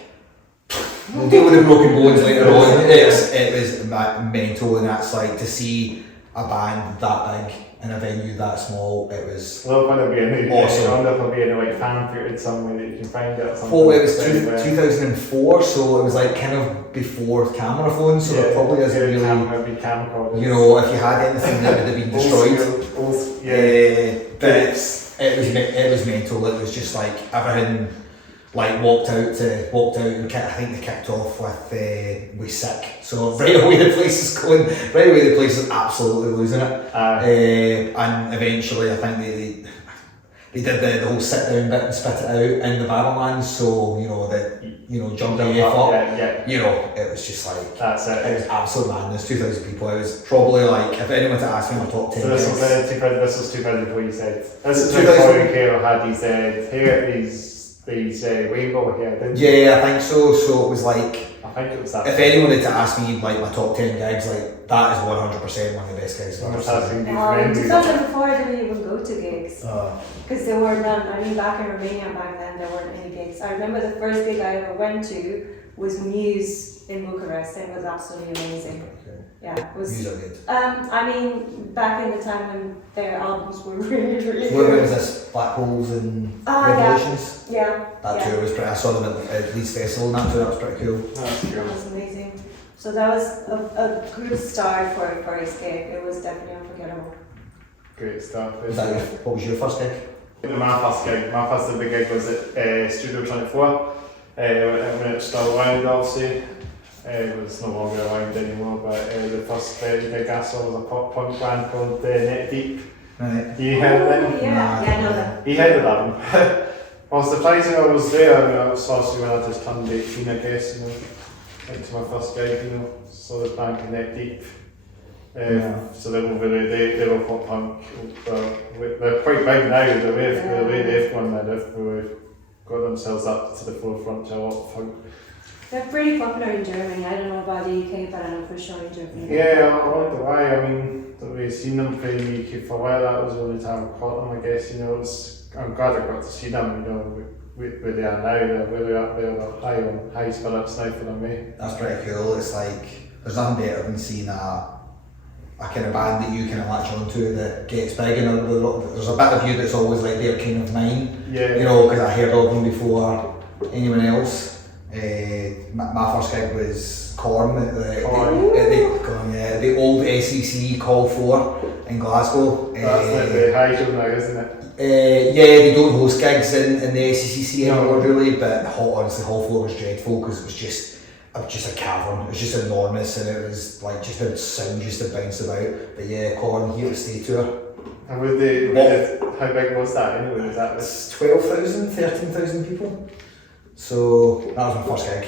we'll deal with the broken bones later on. It was mental, and that's like, to see a band that big in a venue that small, it was awesome. I wonder if there'll be any like fan footage somewhere that you can find it. Oh, it was 2004, so it was like kind of before camera phones, so there probably isn't really, you know, if you had anything that would have been destroyed. But it was mental. It was just like everything. Like walked out and I think they kicked off with Sick. So right away the place is absolutely losing it. And eventually I think they did the whole sit down bit and spit it out in the Barrowlands, so jumped the F up. It was just like, that's it. It was absolute madness. 2,000 people. It was probably like, if anyone to ask me my top 10. So this was 2,000 before you said. This is before you had these these rainbow here, didn't you? Yeah, I think so. So it was like, I think it was that. If anyone had to ask me like my top 10 gigs, like that is 100% one of the best gigs I've ever seen. In 2004 I didn't even go to gigs because there were none. I mean, back in Romania back then there weren't any gigs. I remember the first gig I ever went to was Muse in Bucharest, and it was absolutely amazing. Okay. Yeah, it was. Muse are good. I mean, back in the time when their albums were really, really Where good. was this? Black Holes and Revelations? Yeah. That tour was pretty, I saw them at Leeds Festival and that tour, that was pretty cool. That was amazing. So that was a good start for his gig. It was definitely unforgettable. Great stuff. What was your first gig? My first big gig was at Studio 24. when it's still around, obviously. It's no longer around anymore, but the first very big I saw was a pop punk band called Neck Deep. Right. You heard them? Yeah, I know that. He headed them. I was surprised when I was there. I mean, I was obviously when I just turned 18, I guess, you know, went to my first gig, you know, saw the band called Neck Deep. So they were pop punk. They're quite big now. The way they've gone now, they've really got themselves up to the forefront of a lot of punk. They're pretty popular in Germany. I don't know about the UK, but I know for sure in Germany. Yeah, I wonder why. I mean, the way I've seen them play in the UK for a while, that was the only time I caught them, I guess. You know, I'm glad I got to see them, you know, where they are now. They're really up there, they're high spirits now for them, eh? That's pretty cool. It's like, there's nothing better than seeing a kind of band that you can latch onto that gets big, and there's a bit of you that's always like they're kind of mine. Yeah. You know, because I heard of them before anyone else. My first gig was Korn at the old SEC Call 4 in Glasgow. That's like the high show now, isn't it? Yeah, they don't host gigs in the SEC anymore really, but honestly Hall 4 was dreadful because it was just a cavern. It was just enormous, and it was like just a sound just to bounce about. But yeah, Korn here to stay tour. And how big was that anyway? Was that 12,000, 13,000 people. So that was my first gig.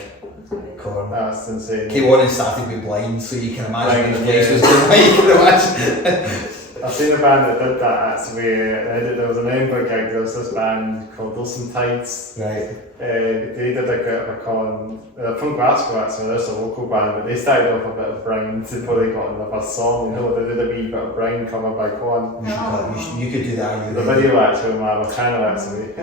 Korn. That's insane. Came on and started with Blind, so you can imagine the place was going like, you can imagine. I've seen a band that did that actually. There was an Edinburgh gig, there was this band called OCEANTIDESBAND. Right. They did a bit of a con, from Glasgow actually, there's a local band, but they started off a bit of Brown before they got on the first song, you know, they did a wee bit of Brown cover by Con. You could do that. The video actually on my channel actually.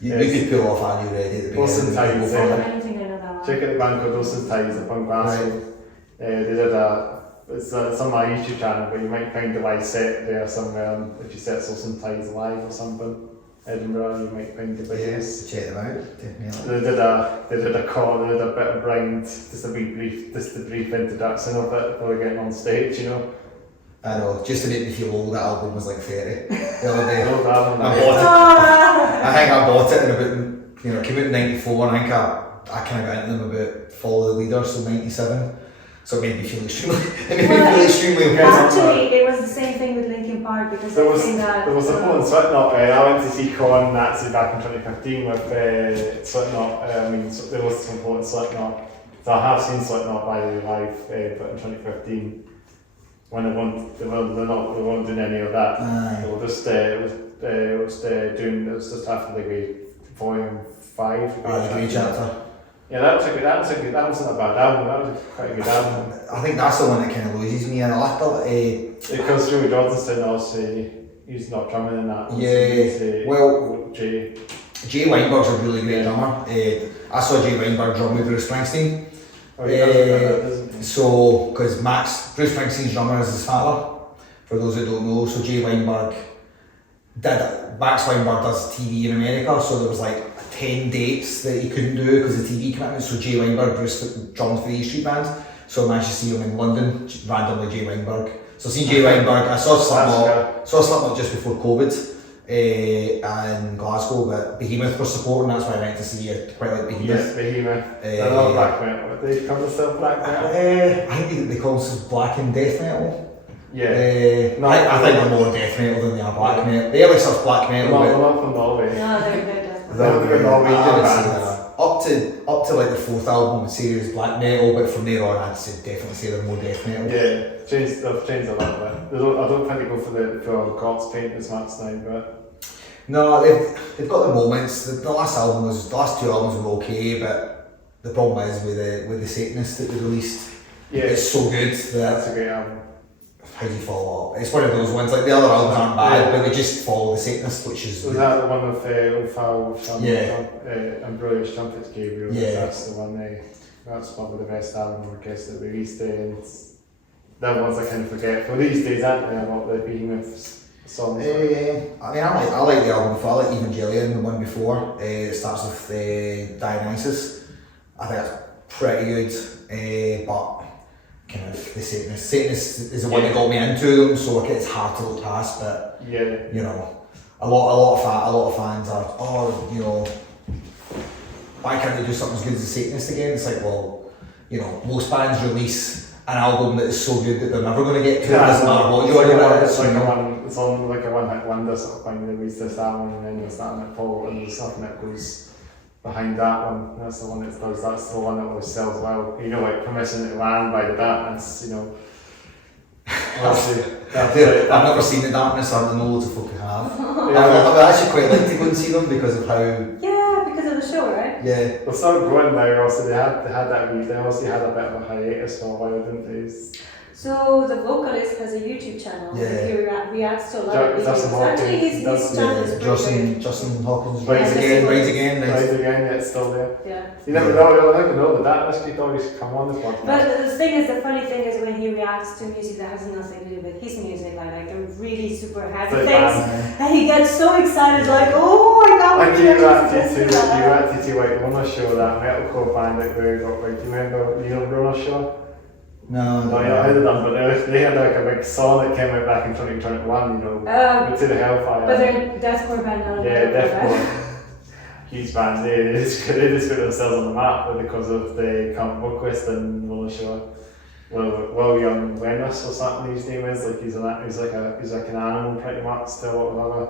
You could pull off Are You Ready at the beginning. OCEANTIDES. I don't think I know that one. Check out the band called OCEANTIDES, they're from Glasgow. They did it's on my YouTube channel, but you might find the live set there somewhere. If you search OCEANTIDES live or something, Edinburgh, you might find the videos. Check them out, definitely. They did a call, they did a bit of Brown, just a brief introduction of it before getting on stage, you know. I know, just to make me feel old, that album was like 30 the other day. Old album, I bought it. I think I bought it in about, you know, it came out in 94, and I think I kind of got into them about Follow the Leader, so 97. So it made me feel extremely okay. Actually, it was the same thing with Linkin Park because there was a full on Slipknot. I went to see Con actually back in 2015 with Slipknot. There was some full on Slipknot. So I have seen Slipknot live, but in 2015 when they weren't doing any of that. They were just it was just after the volume 5. The Grey Chapter. Yeah, that wasn't a bad album, that was quite a good album. I think that's the one that kind of loses me, and I thought because Joey Johnston also, he's not drumming in that. Well, Jay Weinberg's a really great drummer. I saw Jay Weinberg drum with Bruce Springsteen. So, because Bruce Springsteen's drummer is his father, for those that don't know. So Jay Weinberg Max Weinberg does TV in America, so there was like 10 dates that he couldn't do because of TV commitments. So Jay Weinberg, Bruce drummed for the E Street Band. So I managed to see him in London, randomly Jay Weinberg. So I seen Jay Weinberg, I saw Slipknot just before COVID in Glasgow, but Behemoth were supporting, that's why I went to see it, quite like Behemoth. Yes, Behemoth. I love black metal. What do they call themselves, black metal? I think they call themselves black and death metal. Yeah. I think they're more death metal than they are black metal. They are stuff black metal. They're not from Norway. No, they're death metal. They're Norwegian bands. Up to like the fourth album, I'd say it was black metal, but from there on, I'd definitely say they're more death metal. Yeah, they've changed a little bit. I don't think they go for God's paint as much now, but. No, they've got the moments. The last two albums were okay, but the problem is with the Satanist that they released. Yeah, it's so good that's a great album. How do you follow up? It's one of those ones, like the other albums aren't bad, but they just follow the Satanist, which is... Was that the one with Ulfar and Brilliant Trumpets Gabriel? Yeah. That's the one, that's probably the best album, I guess, that we released. They're ones I kind of forget. For these days, aren't they, a lot of the Behemoth songs? I mean, I like the album before, I like Evangelion, the one before. It starts with Dionysus. I think that's pretty good, but... kind of the Satanist is the one that got me into them, so it's hard to look past. But you know, a lot of fans are, why can't they do something as good as the Satanist again? It's like, well, you know, most bands release an album that is so good that they're never going to get to it. It doesn't matter what you order it. It's on like a one-hit wonder sort of thing. They release this album and then there's that and it follows, and there's nothing that goes behind that one. That's the one that does. That's the one that always sells well. You know, like Permission to Land by The Darkness. You know. I've never seen The Darkness. I don't know loads of folk who have. I would actually quite like to go and see them because of how. Yeah, because of the show, right? Yeah. They're still growing now. Also, they had that. They also had a bit of a hiatus for a while, didn't they? So the vocalist has a YouTube channel. Yeah. He reacts to a lot of Justin videos. Actually, his channel is pretty good. Justin Hawkins. Rise Again. Yeah, it's still there. Yeah. You never know. You'll never know that that could always come on this podcast. But the thing is, the funny thing is when he reacts to music that has nothing to do with his music, like the really super happy Like things, and he gets so excited, like, oh, I got Like my you chance reacted to like Runner Show, that metalcore band that we got. Like, do you remember Runner Show? No, No, I heard of them, but they had like a big song that came out back in 2021, you know, to the Hellfire. But they're deathcore band now. Yeah, deathcore. Huge band. They just put themselves on the map because of the current vocalist and Runner Show. Well, Young Wenus or something his name is. Like he's like an animal pretty much to a lot of other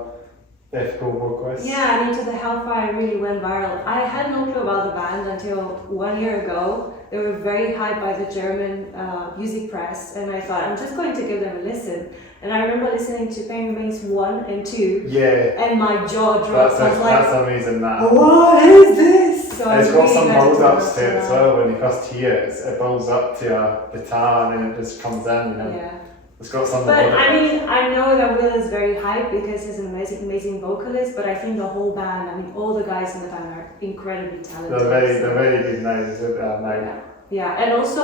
deathcore vocalists. Yeah, I mean, to the Hellfire really went viral. I had no clue about the band until 1 year ago. They were very hyped by the German music press, and I thought, I'm just going to give them a listen. And I remember listening to Pain Remains 1 and 2, Yeah. and my jaw dropped. I was like, that's amazing. That. What is this? So It's got some build-ups to it it as well. When you first hear it, it builds up to a guitar and then it just comes in, you know. Yeah. It's got some. But I mean, I know that Will is very hyped because he's an amazing vocalist, but I think the whole band, I mean, all the guys in the band are incredibly talented. They're very good now. Yeah, and also,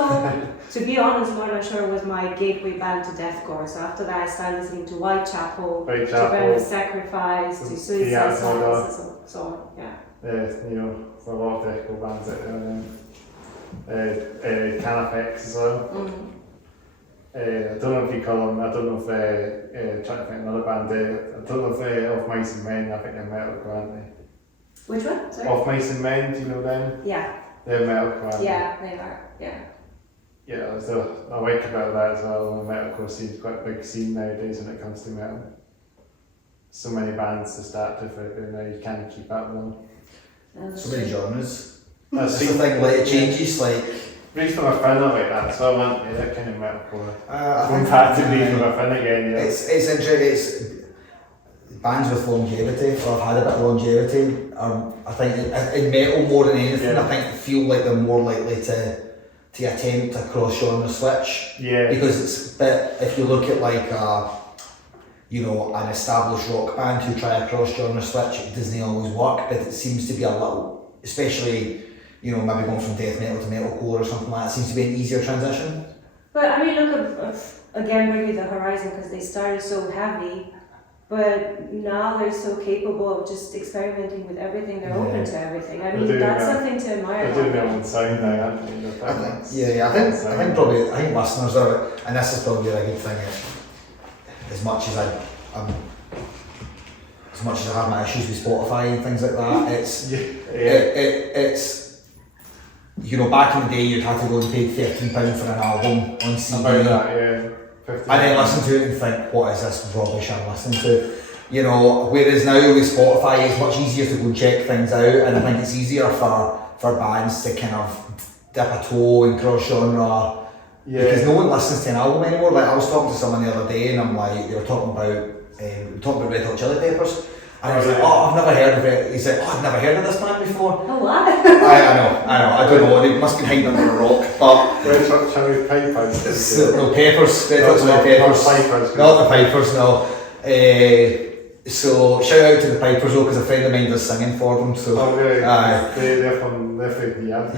to be honest, Lorna Shore was my gateway band to deathcore. So after that, I started listening to Whitechapel, to Venomous Sacrifice, to Suicide Silence, and so on. Yeah. Yeah, you know, there's a lot of deathcore bands out there. Canafex as well. Mm. I don't know if you call them. I don't know if trying to think another band. I don't know if Off Mice and Men. I think they're metalcore, aren't they? Which one? Sorry. Off Mice and Men. Do you know them? Yeah. They're metalcore. Yeah, they are. Yeah. Yeah, so I like about that as well. The metalcore scene is quite a big scene nowadays when it comes to metal. So many bands to start with right now, you can't keep up with them. So many genres. That's the thing, like it changes, like. Reach from a fin like that, so I went, that kind of metalcore. I Going think back to Reach from a fin again, yeah. It's interesting. It's bands with longevity, or have had a bit of longevity. I think in metal more than anything, Yeah. I think feel like they're more likely to attempt a cross genre switch. Yeah. Because it's a bit. If you look at like an established rock band who try a cross genre switch, it doesn't always work. But it seems to be a little, especially. Maybe going from death metal to metalcore or something like that seems to be an easier transition. But I mean, look at again, maybe the Horizon, because they started so heavy, but now they're so capable of just experimenting with everything. They're open to everything. I mean, that's something to admire. They're doing their own sound now, aren't they? I think listeners are, and this is probably a good thing. As much as I have my issues with Spotify and things like that, it's. Back in the day, you'd have to go and pay £13 for an album on CD. About that, yeah. And then listen to it and think, what is this rubbish I'm listening to? Whereas now with Spotify, it's much easier to go and check things out, and I think it's easier for bands to kind of dip a toe in cross genre. Yeah. Because no one listens to an album anymore. Like I was talking to someone the other day, and I'm like, they were talking about Red Hot Chili Peppers. And I was like, I've never heard of it. He said, I've never heard of this band before. Oh, what? I know. I don't know. They must be hiding under a rock. But Red Hot Chili Peppers. No, Peppers. Red Hot Chili Peppers. Not the Pipers, no. So shout out to the Pipers though, because a friend of mine was singing for them. So. Oh really? They're from the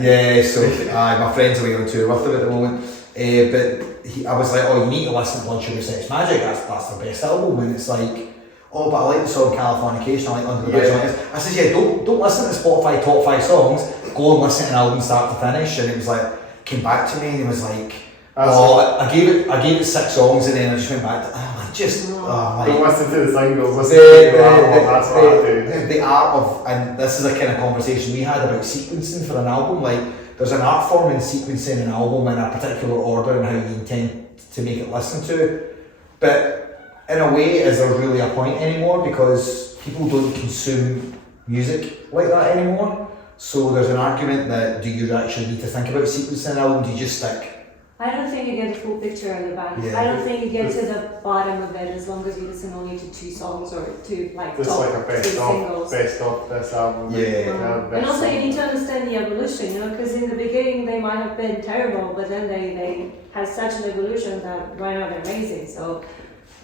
Yeah. So my friend's away on tour with them at the moment. But I was like, you need to listen to Blood Sugar Sex Magic. That's their best album, and it's like. But I like the song Californication, I like Under the Bridge. I said, don't listen to Spotify top 5 songs, go and listen to an album start to finish. And it was like, came back to me and it was like, I gave it 6 songs and then I just went back to, just don't listen to the singles, listen to the album, that's what I do. The art of, and this is a kind of conversation we had about sequencing for an album, like there's an art form in sequencing an album in a particular order and how you intend to make it listened to, but in a way, is there really a point anymore, because people don't consume music like that anymore? So there's an argument that do you actually need to think about sequencing an album? Do you just stick? I don't think you get the full picture of the band. Yeah. I don't think you get to the bottom of it as long as you listen only to 2 songs or to like Just top like a 2 singles. best of this album. Yeah. And also you need to understand the evolution, you know, because in the beginning they might have been terrible, but then they had such an evolution that right now they're amazing. So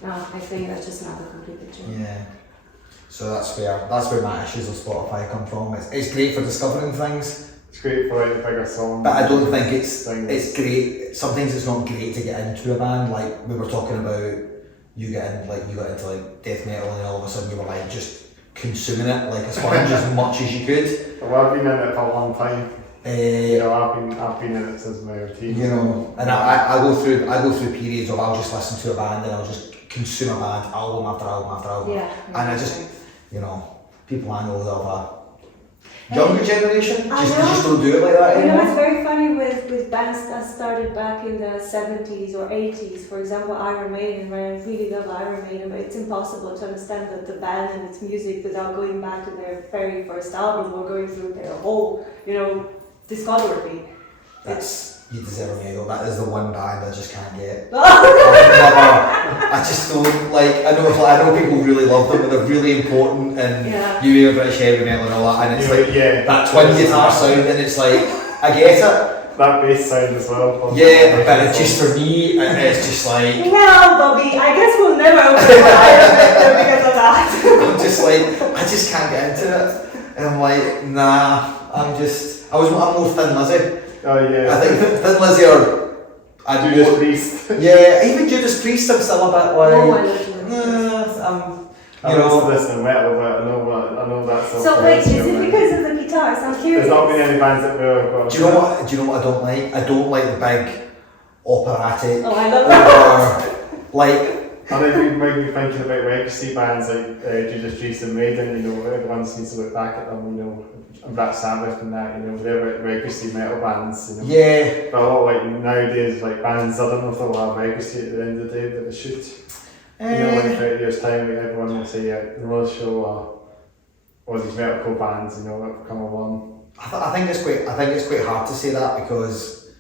no, I think that's just not the complete picture. Yeah. So that's where my issues with Spotify come from. It's great for discovering things. It's great for like the bigger songs. But I don't think it's great. Sometimes it's not great to get into a band. Like we were talking about, you got into like death metal, and all of a sudden you were like just consuming it like a sponge as much as you could. Well, I've been in it for a long time. You know, I've been in it since my routine. You know, and I go through periods of I'll just listen to a band and I'll just consume a band album after album after album. Yeah. And I just, you know, people I know of a younger generation just don't do it like that You know, anymore. it's very funny with bands that started back in the 70s or 80s. For example, Iron Maiden, right? I really love Iron Maiden, but it's impossible to understand that the band and its music without going back to their very first album or going through their whole, you know, discography. You deserve a medal. That is the one band I just can't get. I just don't like. I know people really love them, and they're really important, and you hear British heavy metal and all that, and it's that twin guitar sound, and it's like I get it. That bass sound as well. Yeah, but it's just for me, and it's just like. Well, Bobby, I guess we'll never open Iron Maiden because of that. I'm just like, I just can't get into it, and I'm like, nah. I'm more Thin Lizzy. Oh yeah. I think Thin Lizzy are. Judas Priest. Yeah, even Judas Priest, I'm still a bit like. Oh, I love Judas Priest. You know. Listen to metal, but I know that's. So wait, is it because of the guitars? I'm curious. There's not been any bands that we've got. Do you know what I don't like? I don't like the big operatic. Oh, I love that. Like. I think we might be thinking about legacy bands like Judas Priest and Maiden. You know, everyone needs to look back at them. You know, and Black Sabbath and that. You know, they're legacy metal bands. You know. Yeah. But a lot like nowadays, like bands, I don't know if they'll have legacy at the end of the day, but they should. You know, like 30 years time, like everyone will say, yeah, the Royal Show or these metalcore bands, you know, that have come along. I think it's quite hard to say that, because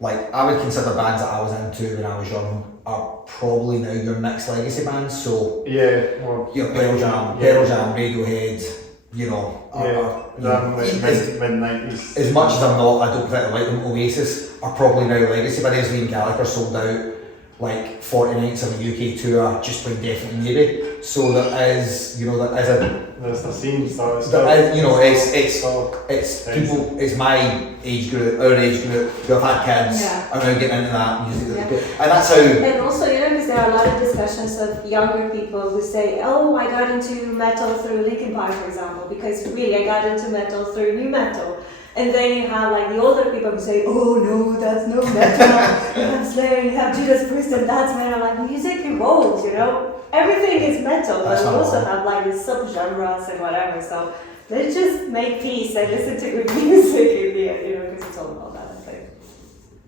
like I would consider bands that I was into when I was young are probably now your mixed legacy bands. So your Pearl Jam, Radiohead, you know, mid-90s. As much as I don't particularly like them, Oasis are probably now legacy. But as Liam Gallagher sold out like 40 nights on the UK tour just playing Definitely Maybe. So there is there's the scene, so it's people, it's my age group, our age group, who have had kids, are now getting into that music. And that's how. And also, you know, because there are a lot of discussions of younger people who say, oh, I got into metal through Linkin Park, for example, because really I got into metal through new metal. And then you have like the older people who say, oh no, that's no metal. You have Slayer, you have Judas Priest, and that's metal. Like music evolves, you know. Everything is metal, but we also have like the subgenres and whatever. So let's just make peace and listen to good music in the end, you know, because it's all about that, I think.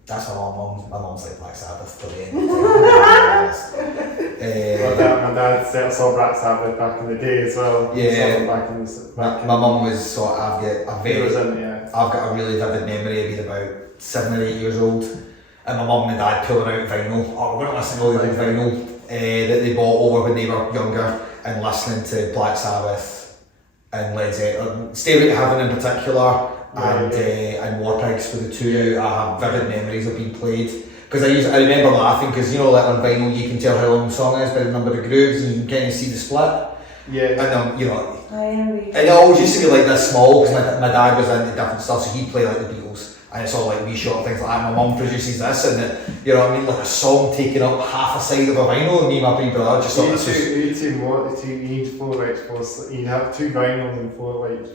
That's my mom's like Black Sabbath to the end. My dad saw Black Sabbath back in the day as well. Yeah, my mum was sort of, I've got a really vivid memory of being about 7 or 8 years old, and my mum and dad pulling out vinyl. Oh, we're going to listen to all the vinyl that they bought over when they were younger, and listening to Black Sabbath and Led Zeppelin, Stairway to Heaven in particular, and War Pigs were the two I have vivid memories of being played. Because I remember laughing, because you know, like on vinyl you can tell how long the song is by the number of grooves, and you can kind of see the split. Yeah. And you know, and it always used to be like this small, because my dad was into different stuff, so he'd play like the Beatles, and it's all like wee short things like that. My mum produces this, and you know what I mean, like a song taking up half a side of a vinyl, and me and my big brother just thought this was. You need 4 expos. You have 2 vinyls and 4 like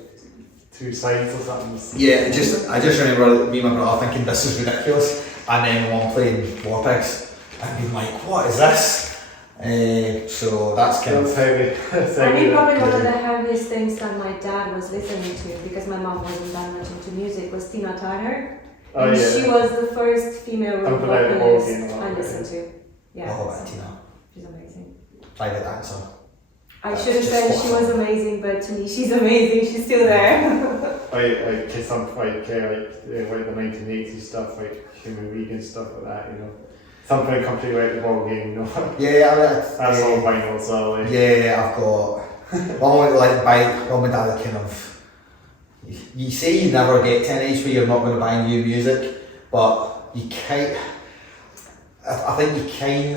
2 sides or something. Yeah, I just remember me and my brother thinking this is ridiculous, and then my mum playing War Pigs, and being like, what is this? So that's kind of heavy. I mean, probably one of the heaviest things that my dad was listening to, because my mom wasn't that much into music, was Tina Turner. Oh, And yeah. she was the first female rock Something like vocalist Morgan, I listened to. Yeah, oh, right, Tina, she's amazing. private dancer. I That's should have just said spot she was on. amazing, but to me she's amazing, she's still there. Like some like the 1980s stuff, like human vegan stuff like that, you know. Something completely out the ball game, you know. Yeah, I mean, That's all vinyl, so like. yeah, I've got. Mum like buy. Mum and dad are kind of. You say you never get to an age where you're not going to buy new music, but you can't. I think you can.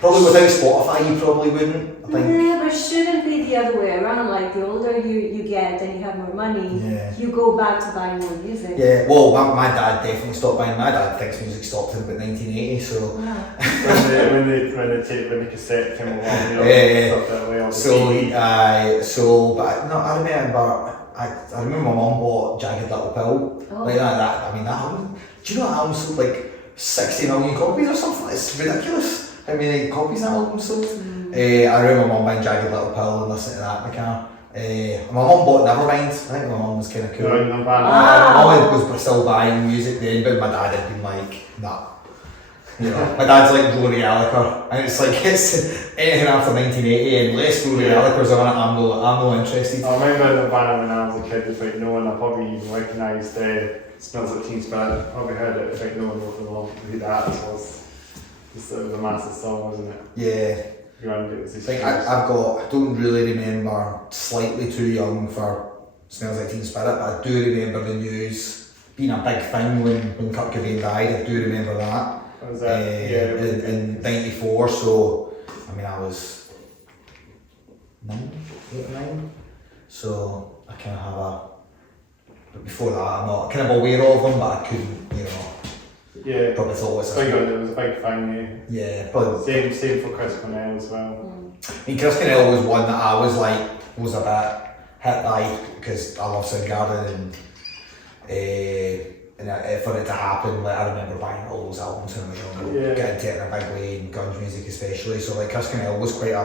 Probably without Spotify, you probably wouldn't. I think. Yeah, but shouldn't be the other way around. Like the older you get and you have more money, Yeah. you go back to buying more music. Yeah, well, my dad definitely stopped buying. My dad thinks music stopped in about 1980, so. Wow. when the cassette came along, you know, Yeah. stuff that way on the CD. But no, I remember my mum bought Jagged Little Pill. Oh. Like that, I mean, that album, do you know that album sold like 60 million copies or something? It's ridiculous how many copies that album sold. I remember my mum buying Jagged Little Pill and listening to that in the car. My mum bought Nevermind. I think my mum was kind of cool. No, My mum was still buying music then, but my dad had been like, nah. You know, my dad's like Rory Gallagher, and it's like it's anything after 1980 unless Rory Gallagher's on it, I'm no interested. I remember the band when I was a kid, about no one I probably even recognised Smells Like Teen Spirit. I probably heard it, about no one who that was. It was a massive song, wasn't it? Yeah. It was I don't really remember, slightly too young for Smells Like Teen Spirit, but I do remember the news being a big thing when Kurt Cobain died. I do remember that. Was that? In '94, so I mean I was 8 or 9, so I kind of have but before that I'm not kind of aware of them, but I couldn't, you know, probably thought it was a big thing, yeah, probably. Same for Chris Cornell as well. I mean, Chris Cornell was one that I was a bit hit by, because I love Soundgarden, and for it to happen, like I remember buying all those albums when I was younger, getting into it in a big way, and grunge music especially. So like Chris Cornell was quite a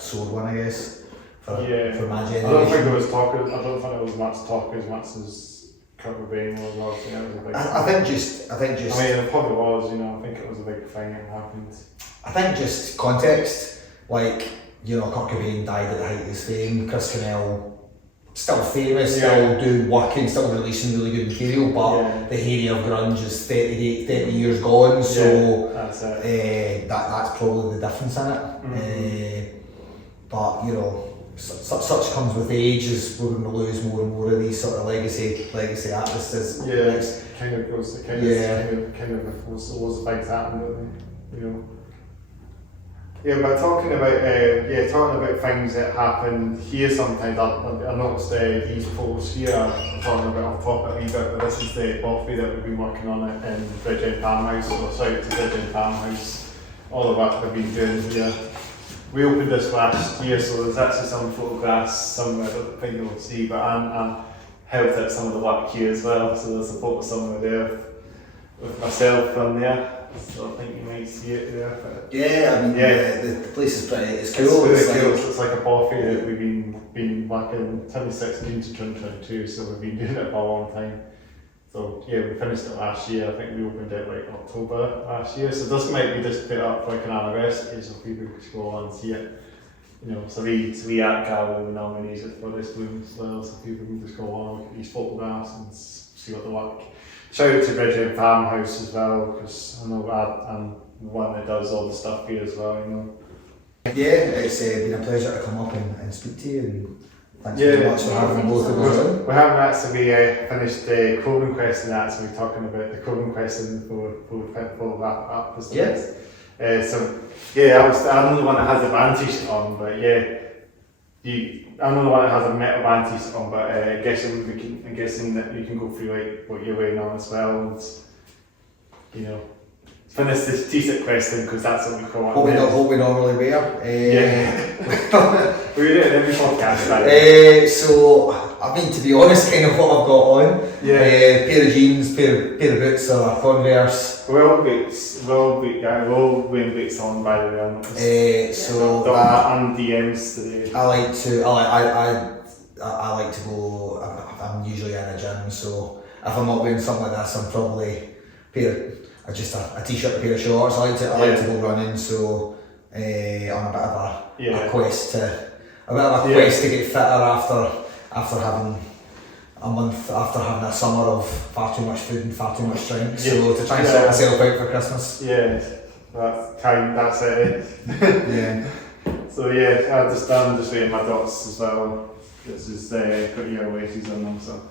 sore one, I guess, for my generation. I don't think it was much talk as much as Kurt Cobain was. Obviously, it was a big I think just. I mean, it probably was. You know, I think it was a big thing that happened. I think just context, like, you know, Kurt Cobain died at the height of his fame. Chris Cornell, still famous, still doing work and still releasing really good material, but the heyday of grunge is 30 years gone, so that's it. That's probably the difference in it. But you know, such comes with age, as we're going to lose more and more of these sort of legacy artists. It kind of goes. Kind of was a big happened, don't they? You know. Yeah, but talking about things that happen here sometimes, I noticed these posts here are talking about off topic a wee bit, but this is the coffee that we've been working on in Bridget Palmhouse, so shout out to Bridget Palmhouse, all the work we've been doing here. We opened this last year, so there's actually some photographs somewhere that I don't think you'll see, but I'm helped out some of the work here as well, so there's a photo somewhere there with myself on there. So I think you might see it there. The place is pretty. It's cool. It's like a coffee that we've been working 2016 to 2022, so we've been doing it for a long time. So we finished it last year. I think we opened it like October last year. So this might be just put up for like an anniversary, so people could go on and see it. You know, so we art gallery nominated for this room as well, so people can just go on, look at these photographs and see what the work. Shout out to Bridget Farmhouse as well, because I know I'm the one that does all the stuff here as well, you know. Yeah, it's been a pleasure to come up and speak to you, and thanks very much for having both of us on. We haven't actually finished the Corbin question, actually talking about the Corbin question for wrap up. I'm the one that has the Vantage on, but I'm the one that has a metal Vantage on, but I'm guessing that you can go through like what you're wearing on as well, and you know, finish this T-shirt question because that's what we call it. What we normally wear. We do it in every podcast. So I mean, to be honest, kind of what I've got on. Yeah. Pair of jeans, pair of boots, or Converse. We're all wearing boots on, by the way. So and DMs today. I like to go. I'm usually in a gym, so if I'm not wearing something like this, I'm probably just a t-shirt, a pair of shorts. I like to go running, so on a bit of a quest to get fitter after having a month after having a summer of far too much food and far too much drink. So to try and sort myself out for Christmas. Yeah, that's it. Yeah. So yeah, I'm just wearing my dots as well. This is got your Oasis on them, so.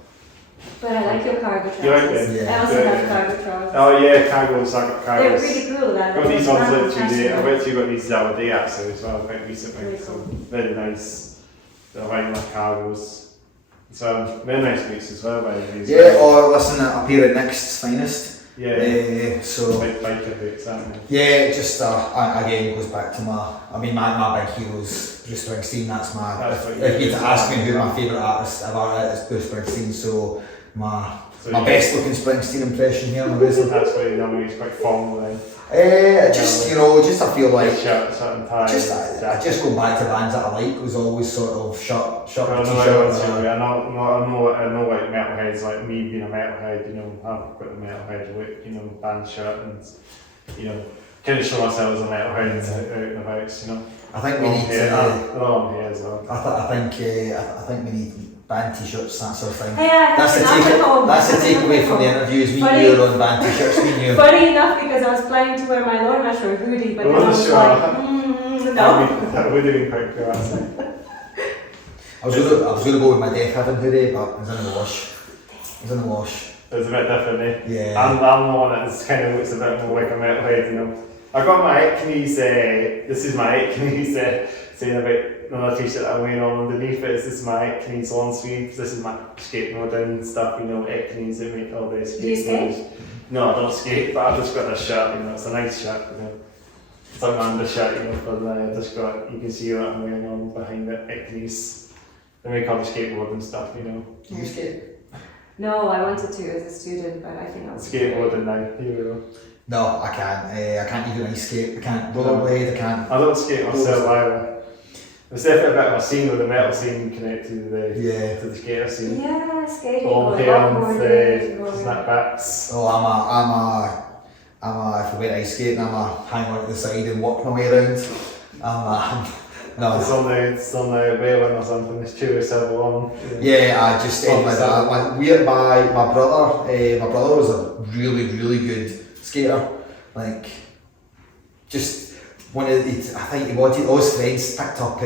But I like your cargo trousers. You like them? Yeah. I also have cargo trousers. Oh yeah, cargos. I got cargos. They're really cool. Got these ones literally. I've actually got these the other day actually as well, quite recently. Really So cool. very nice. I like my cargos. So very nice boots as well, by the way. Yeah, or listen, a pair of Nick's finest. Yeah. So Like biker boots, aren't they? yeah, just again goes back to my big heroes, Bruce Springsteen. That's if you to ask me who my favourite artist ever is, Bruce Springsteen. So my best looking Springsteen impression here. That's why you know he's quite formal then. Just I feel like Shirt and tie. I just go back to bands that I like. Was always sort of shirt I and know t-shirt. like metalheads, like me being a metalhead, I've got the metalhead look, band shirt and, kind of show myself as a metalhead out and about, I think we need to. Long hair as well. I think we need band t-shirts, that sort of thing. Hey, I That's the takeaway from the interviews. We knew on band t-shirts. We knew. Funny enough, because I was planning to wear my Lord Masher hoodie, but then I was like, no. That would have been quite cool, actually. I was gonna go with my Death Heaven hoodie, but it was in the wash. It was a bit different, eh? Yeah. I'm the one that kind of looks a bit more like a metalhead, I got my Ekneys, this is my Ekneys saying about another t-shirt I'm wearing on underneath it. This is my Ekneys long sleeves, this is my skateboarding stuff, Ekneys that make all this. Do you skate? No, I don't skate, but I've just got this shirt, it's a nice shirt, It's a Manda shirt, I've just got, you can see what I'm wearing on behind it, Ekneys. They make all the skateboarding stuff, You skate? No, I wanted to as a student, but I think I'll skateboarding now, here we go. No, I can't. I can't even ice skate. I can't rollerblade. I can't. I don't skate myself either. There's definitely a bit of a scene with the metal scene connected to the skater scene. Yeah, skating. Long hair and snapbacks. Oh, if I went ice skating, I'm a hang on at the side and walk my way around. No. It's on the railing or something. It's 2 or 7 on. Yeah, I just end my dad. My brother was a really, really good skater. Like, just one of the, I think he wanted, all his friends picked up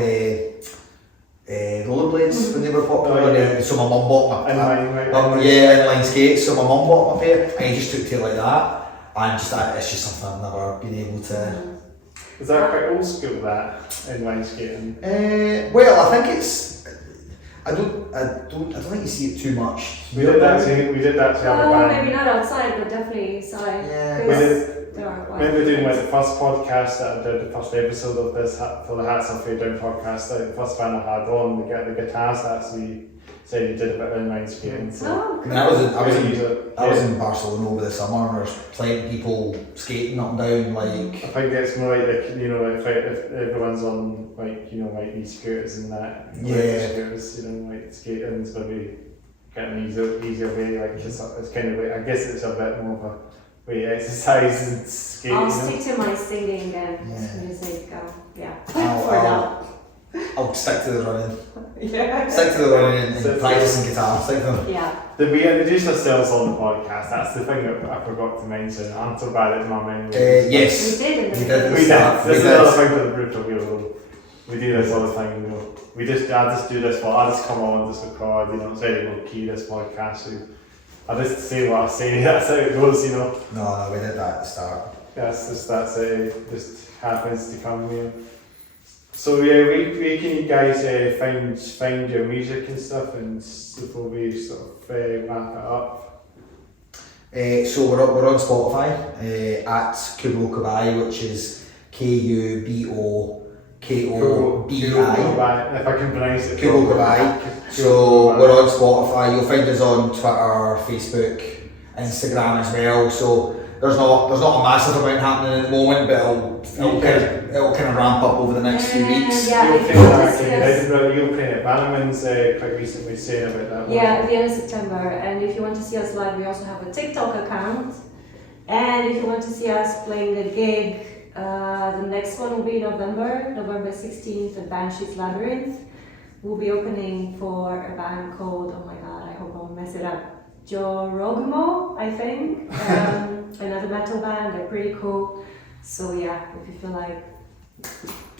rollerblades when they were popular. Oh, yeah. So my mum bought inline skates. So my mum bought my pair, and he just took to it like that. And it's just something I've never been able to. Is that quite old school, that inline skating? Well, I think it's. I don't think you see it too much. We did that to have a band. Maybe not outside, but definitely inside. Yeah. We did. There are Remember doing the first podcast that I did, the first episode of this for the Hats Off Your Down podcast, the first band I had on, the guitarist actually said he did a bit of inline skating. So. Oh, I mean, I was in Barcelona over the summer, and there's plenty of people skating up and down. Like, I think it's more like if everyone's on like these scooters and that. Yeah. Scooters, like skating's maybe getting easier way. Like it's kind of like, I guess it's a bit more of a way exercise and skating. I'll stick to my singing and music. Yeah. I'll stick to the running. Yeah. Stick to the running and practicing guitar. Stick to them. Yeah. Did we introduce ourselves on the podcast? That's the thing that I forgot to mention. I'm so bad at my memory. Yes. We did. This is another thing for the brutal wheel. We do this all the time. I just do this. I just come on, just record. It's very low key. This podcast. So I just say what I say. That's how it goes. No, we did that at the start. That's it. Just happens to come here. So yeah, where can you guys find your music and stuff, and before we sort of wrap it up? So we're on Spotify at Kubo Kobi, which is Kubo Kobi. If I can pronounce it. Kubo Kobi. So we're on Spotify. You'll find us on Twitter, Facebook, Instagram as well. So there's not a massive amount happening at the moment, but it'll kind of ramp up over the next few weeks. Yeah, You're playing at Edinburgh, you're playing at Bannerman's quite recently, saying about that. Yeah, at the end of September. And if you want to see us live, we also have a TikTok account. And if you want to see us playing the gig, the next one will be November 16th at Banshees Labyrinth. We'll be opening for a band called, oh my god, I hope I won't mess it up, Jorogmo, I think. Another metal band, they're pretty cool. So yeah, if you feel like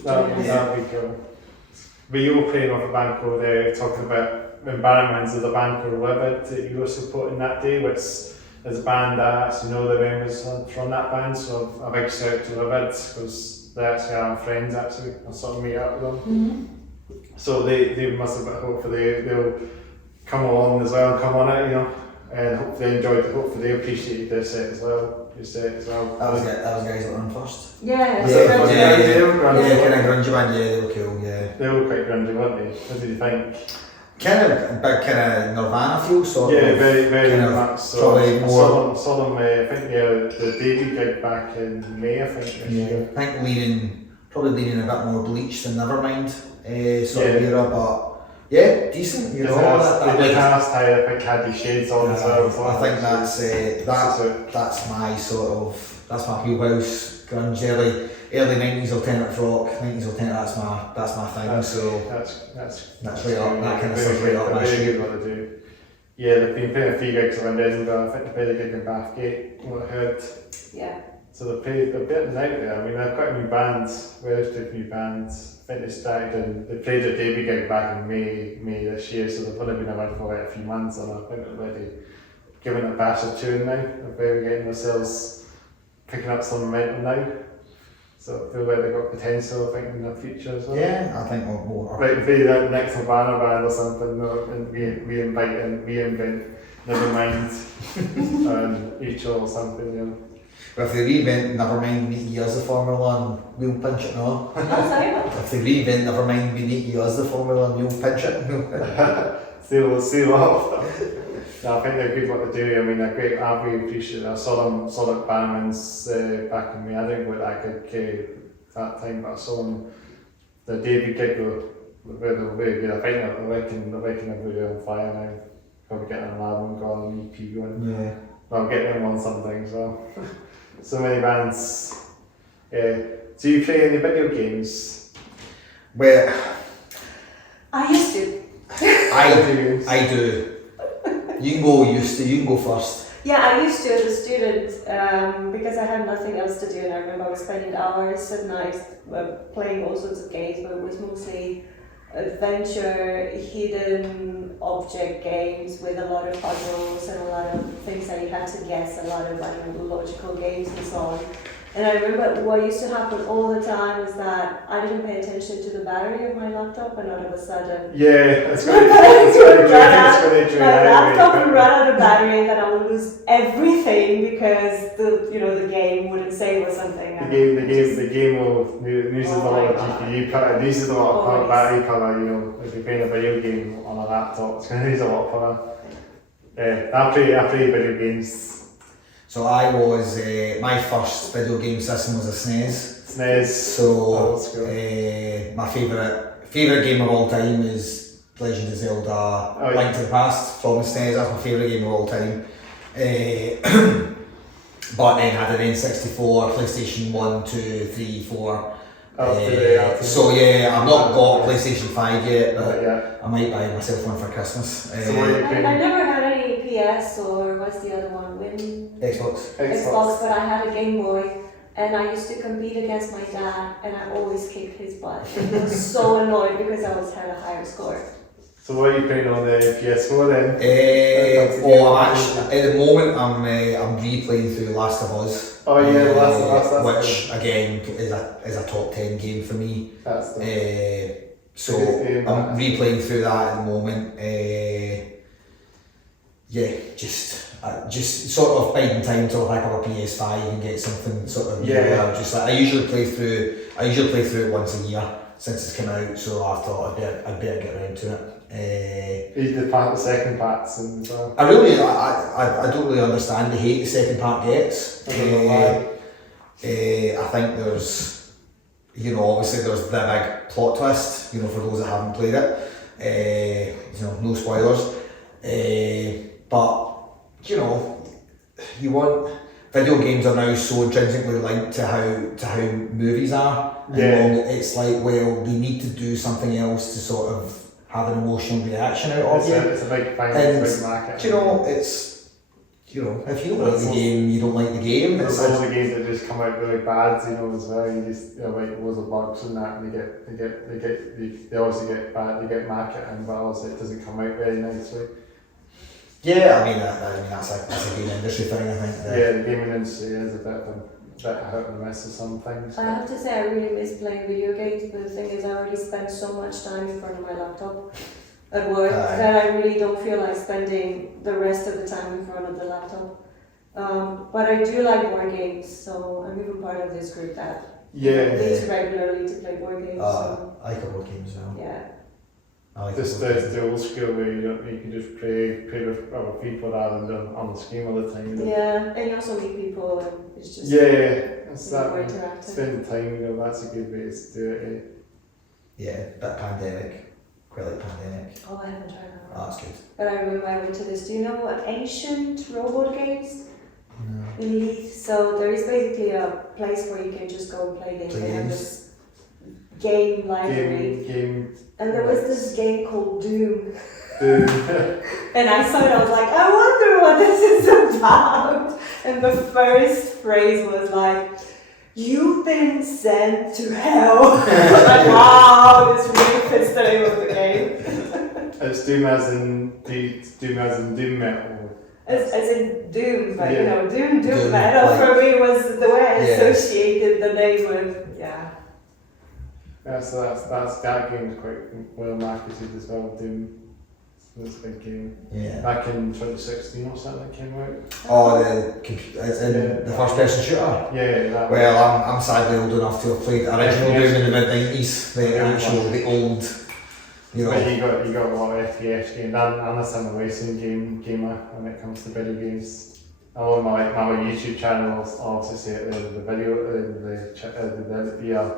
That'd be cool. But you were playing off a band called, talking about when Bannerman's, there's a band called Livid that you were supporting that day, which is a band that I actually know the members from that band, so a big shout out to Livid, because they actually are friends actually, I sort of meet up with them. Mm-hmm. So they must have, hopefully they'll come along as well and come on it, you know, and hopefully they enjoyed it, hopefully they appreciated their set as well, your set as well. That was guys that were on first. Yeah, They were kind of grungy band, yeah, they were cool, yeah. They were quite grungy, weren't they? What did you think? Kind of a bit kind of Nirvana feel, sort Yeah, of. very kind of much so. probably more. Saw them I think the debut gig back in May, I think this year. I think probably leaning a bit more Bleach than Nevermind sort of era, but yeah, decent, you know. They did have style, I think had the shades on as well. So I think that's my sort of, that's my wheelhouse, grunge, early 90s alternative rock, 90s alternative, that's my thing, that's right up, that kind of stuff right up my street. What they do. Yeah, they've been playing a few gigs around Edinburgh, I think they played a gig in Bathgate, what I heard. Yeah. So they're getting out there. I mean, they've got new bands, relatively new bands. I think they started and they played a debut gig back in May this year, so they've only been around for like a few months, and I think they're already giving it a bash of tune now. They're very getting themselves picking up some momentum now. So I feel like they've got potential, I think, in the future as well. Yeah, I think more. Right, be that next Havana band or something, and reinvent Nevermind, Echo or something, you know. But if they reinvent Nevermind, we need to use the Formula 1, we'll pinch it now. Oh, sorry, what? If they reinvent Nevermind, we need to use the Formula 1, we'll pinch it. See what. No, I think they're good what they do. I mean, they're great. I really appreciate it. I saw at Bannerman's back in May. I didn't go to that gig that time, but I saw them. The debut gig they were very good. I think they're making everybody on fire now. Probably getting an album going, an EP going. Yeah. Well, getting them on something as well. So many bands. Do you play any video games? Well, I used to. I do. You can go first. Yeah, I used to as a student because I had nothing else to do, and I remember I was spending hours at night playing all sorts of games, but it was mostly adventure, hidden object games with a lot of puzzles and a lot of things that you had to guess, a lot of logical games and so on. And I remember what used to happen all the time was that I didn't pay attention to the battery of my laptop, and all of a sudden, yeah, it's very true. My laptop would run out of battery, and then I would lose everything because the game wouldn't save or something. The game uses a lot of GPU power, it uses a lot of battery power. You know, if you're playing a video game on a laptop, it's going to use a lot of power. I play video games. So I was, my first video game system was a SNES. So my favourite game of all time is Legend of Zelda Link to the Past from the SNES. That's my favourite game of all time. But then I had an N64, PlayStation 1, 2, 3, 4. So yeah, I've not got PlayStation 5 yet, but I might buy myself one for Christmas. I never had any PS or what's the other one? Xbox, but I had a Game Boy, and I used to compete against my dad, and I always kicked his butt. And he was so annoyed because I always had a higher score. So what are you playing on the PS4 then? At the moment I'm replaying through Last of Us. Oh yeah, Last of Us, which again is a top 10 game for me. So I'm replaying through that at the moment. Just sort of biding time till I pick up a PS5 and get something sort of. I usually play through it once a year. since it's come out, so I thought I'd better get around to it. You did the second parts and I don't really understand the hate the second part gets. I don't know why. I think there's, obviously there's the big plot twist, for those that haven't played it. No spoilers. But, you want, video games are now so intrinsically linked to how movies are. And it's like, well, they need to do something else to sort of have an emotional reaction out of you. It's a big thing, it's a big market. It's, if you don't like the game, you don't like the game. There's loads of games that just come out really bad, as well. You just like loads of bugs and that, and they obviously get bad. They get marketing, but also it doesn't come out very nicely. Yeah, I mean that's a game industry thing, I think. Yeah, the gaming industry is a bit hit and miss with some things. I have to say I really miss playing video games, but the thing is I already spend so much time in front of my laptop at work that I really don't feel like spending the rest of the time in front of the laptop. But I do like board games, so I'm even part of this group that meets regularly to play board games. So. I like board games as well. Yeah. I like Just the old school where you can just play with other people rather than on the screen all the time. Yeah, and you also meet people, and it's just it's more that interactive. spend time. That's a good way to do it. Yeah, bit pandemic. Quite like pandemic. Oh, I haven't tried that. Oh, that's good. But I remember I went to this. Do you know what ancient robot games? No. In Leith. So there is basically a place where you can just go and play games. They have this game library. Game. And there was this game called Doom. Doom. And I saw it, I was like, I wonder what this is about. And the first phrase was like, you've been sent to hell. I was like, wow, this really fits the name of the game. It's Doom as in Doom metal. As in Doom, but Doom Doom, metal for me was the way I Yeah. associated the name with, Yeah, so that game's quite well marketed as well. Doom. It's a big game. Yeah. Back in 2016 or something that came out. Oh, it's in the first person shooter. Yeah, that Well, I'm sadly old enough to have played original Doom in the mid-90s, the old, But you got a lot of FPS games. I'm a sim racing gamer when it comes to video games. I love my YouTube channel. I'll also say the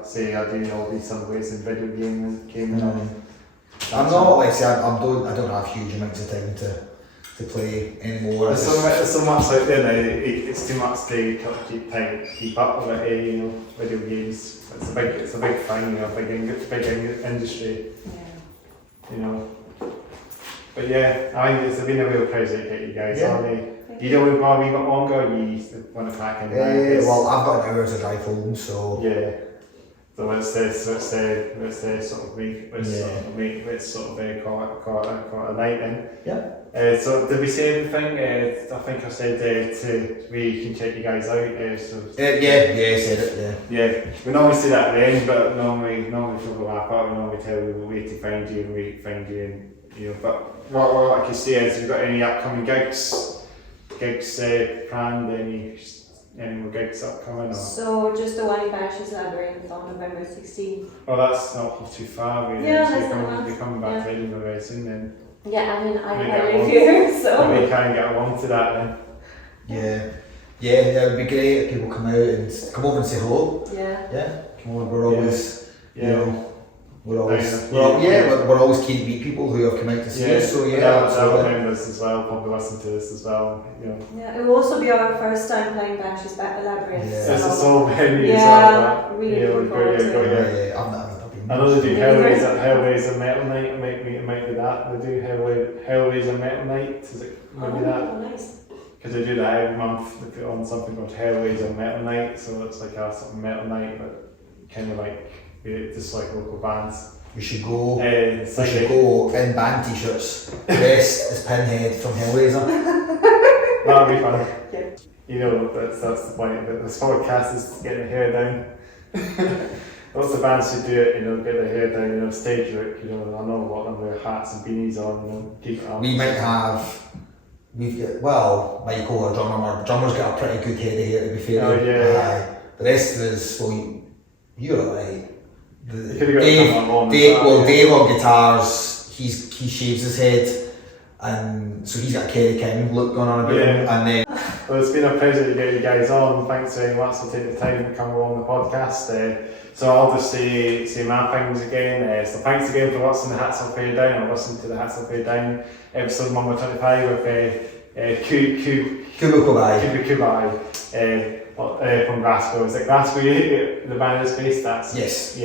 say I do all these sim racing video gaming. I'm not like say I don't have huge amounts of time to play anymore. There's so much out there now. It's too much to keep up with it. Video games. It's a big thing. Big industry. Yeah. But yeah, I think it's been a real pleasure to get you guys on. You don't want to be longer, or you want to pack in? Well, I've got an hour to drive home, so yeah. So let's say sort of week. Let's sort of call it a night in. Yeah. So did we say everything? I think I said we can check you guys out. I said it. Yeah. We normally say that at the end, but normally for the wrap up, we normally tell you where to find you and where to find you, and But what I can say is, have you got any upcoming gigs planned? Any more gigs upcoming? Or? So just the one in Banshees Labyrinth on November 16th. Oh, that's not too far really. Yeah, so that's not bad. you're coming back to Edinburgh very soon then. Yeah, I mean, I Maybe live here, so. Maybe you can get along to that then. Yeah, it would be great if people come out and come over and say hello. Yeah. Come over. We're always, we're always keen to meet people who have come out to see us. So our members as well probably listen to this as well. Yeah, it will also be our first time playing Banshees Labyrinth. Yeah. This is so many as well. Really looking forward to it. I've never been. I know they do Hellraiser Metal Night. It might be that. They do Hellraiser Metal Night. Is it maybe that? Oh, nice. Because they do that every month. They put on something called Hellraiser Metal Night. So it's like a sort of metal night, but kind of like just like local bands. We should go. We should go in band t-shirts. Dressed as Pinhead from Hellraiser. That would be fun. Yeah. That's the point. This podcast is getting the hair down. Lots of bands should do it, get their hair down, stage work, I know a lot of them wear hats and beanies on, keep it up. We might have, Michael, our drummer's got a pretty good head of hair to be fair. Oh, yeah. The rest of us, you're alright. Dave on guitars, he shaves his head, and so he's got a Kerry King look going on about him. And then, well, it's been a pleasure to get you guys on. Thanks very much for taking the time to come along the podcast. So I'll just say my things again. So thanks again for watching the Hats Off Fair Down, or listening to the Hats Off Fair Down episode number 25 with Kubo Kobi. Kubo Kobi from Glasgow. Is it Glasgow the band is based? Yes.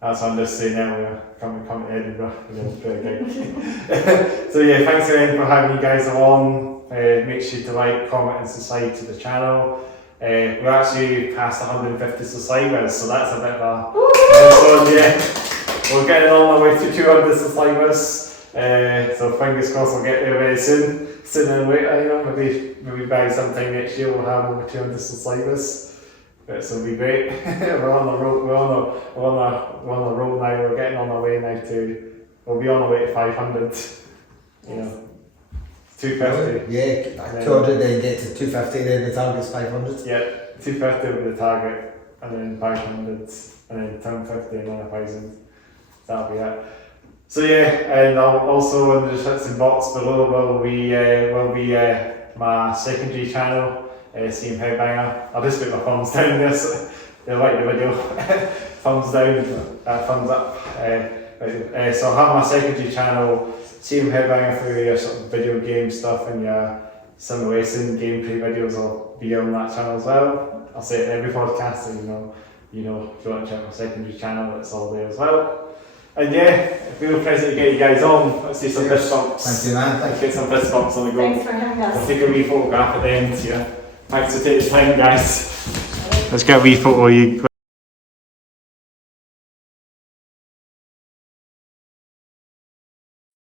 That's what I'm just saying now. We're coming to Edinburgh. We're going to play a gig. So yeah, thanks again for having you guys on. Make sure to like, comment and subscribe to the channel. We're actually past 150 subscribers, so that's a bit of a milestone, yeah. We're getting on our way to 200 subscribers. So fingers crossed we'll get there very soon. Sooner than later, you know, maybe by sometime next year we'll have over 200 subscribers. This will be great. We're on the road. We're on the road now. We're getting on our way now we'll be on our way to 500. You know, 250. Yeah, 200, then get to 250. Then the target's 500. Yeah, 250 will be the target, and then 500, and then 1050, and then 1,000. That'll be it. So yeah, and also in the description box below will be my secondary channel. Team Headbanger. I'll just put my thumbs down there so they like the video. Thumbs down, thumbs up. So I have my secondary channel, Team Headbanger, for your sort of video game stuff and your simulation gameplay videos will be on that channel as well. I'll say it in every podcast, so you know if you want to check my secondary channel, it's all there as well. And yeah, real pleasure to get you guys on. Let's do some fist bumps. Thank you, man. Let's get some fist bumps on the go. Thanks for having us. We'll take a wee photograph at the end here. Thanks for taking the time, guys. Let's get a wee photo of you.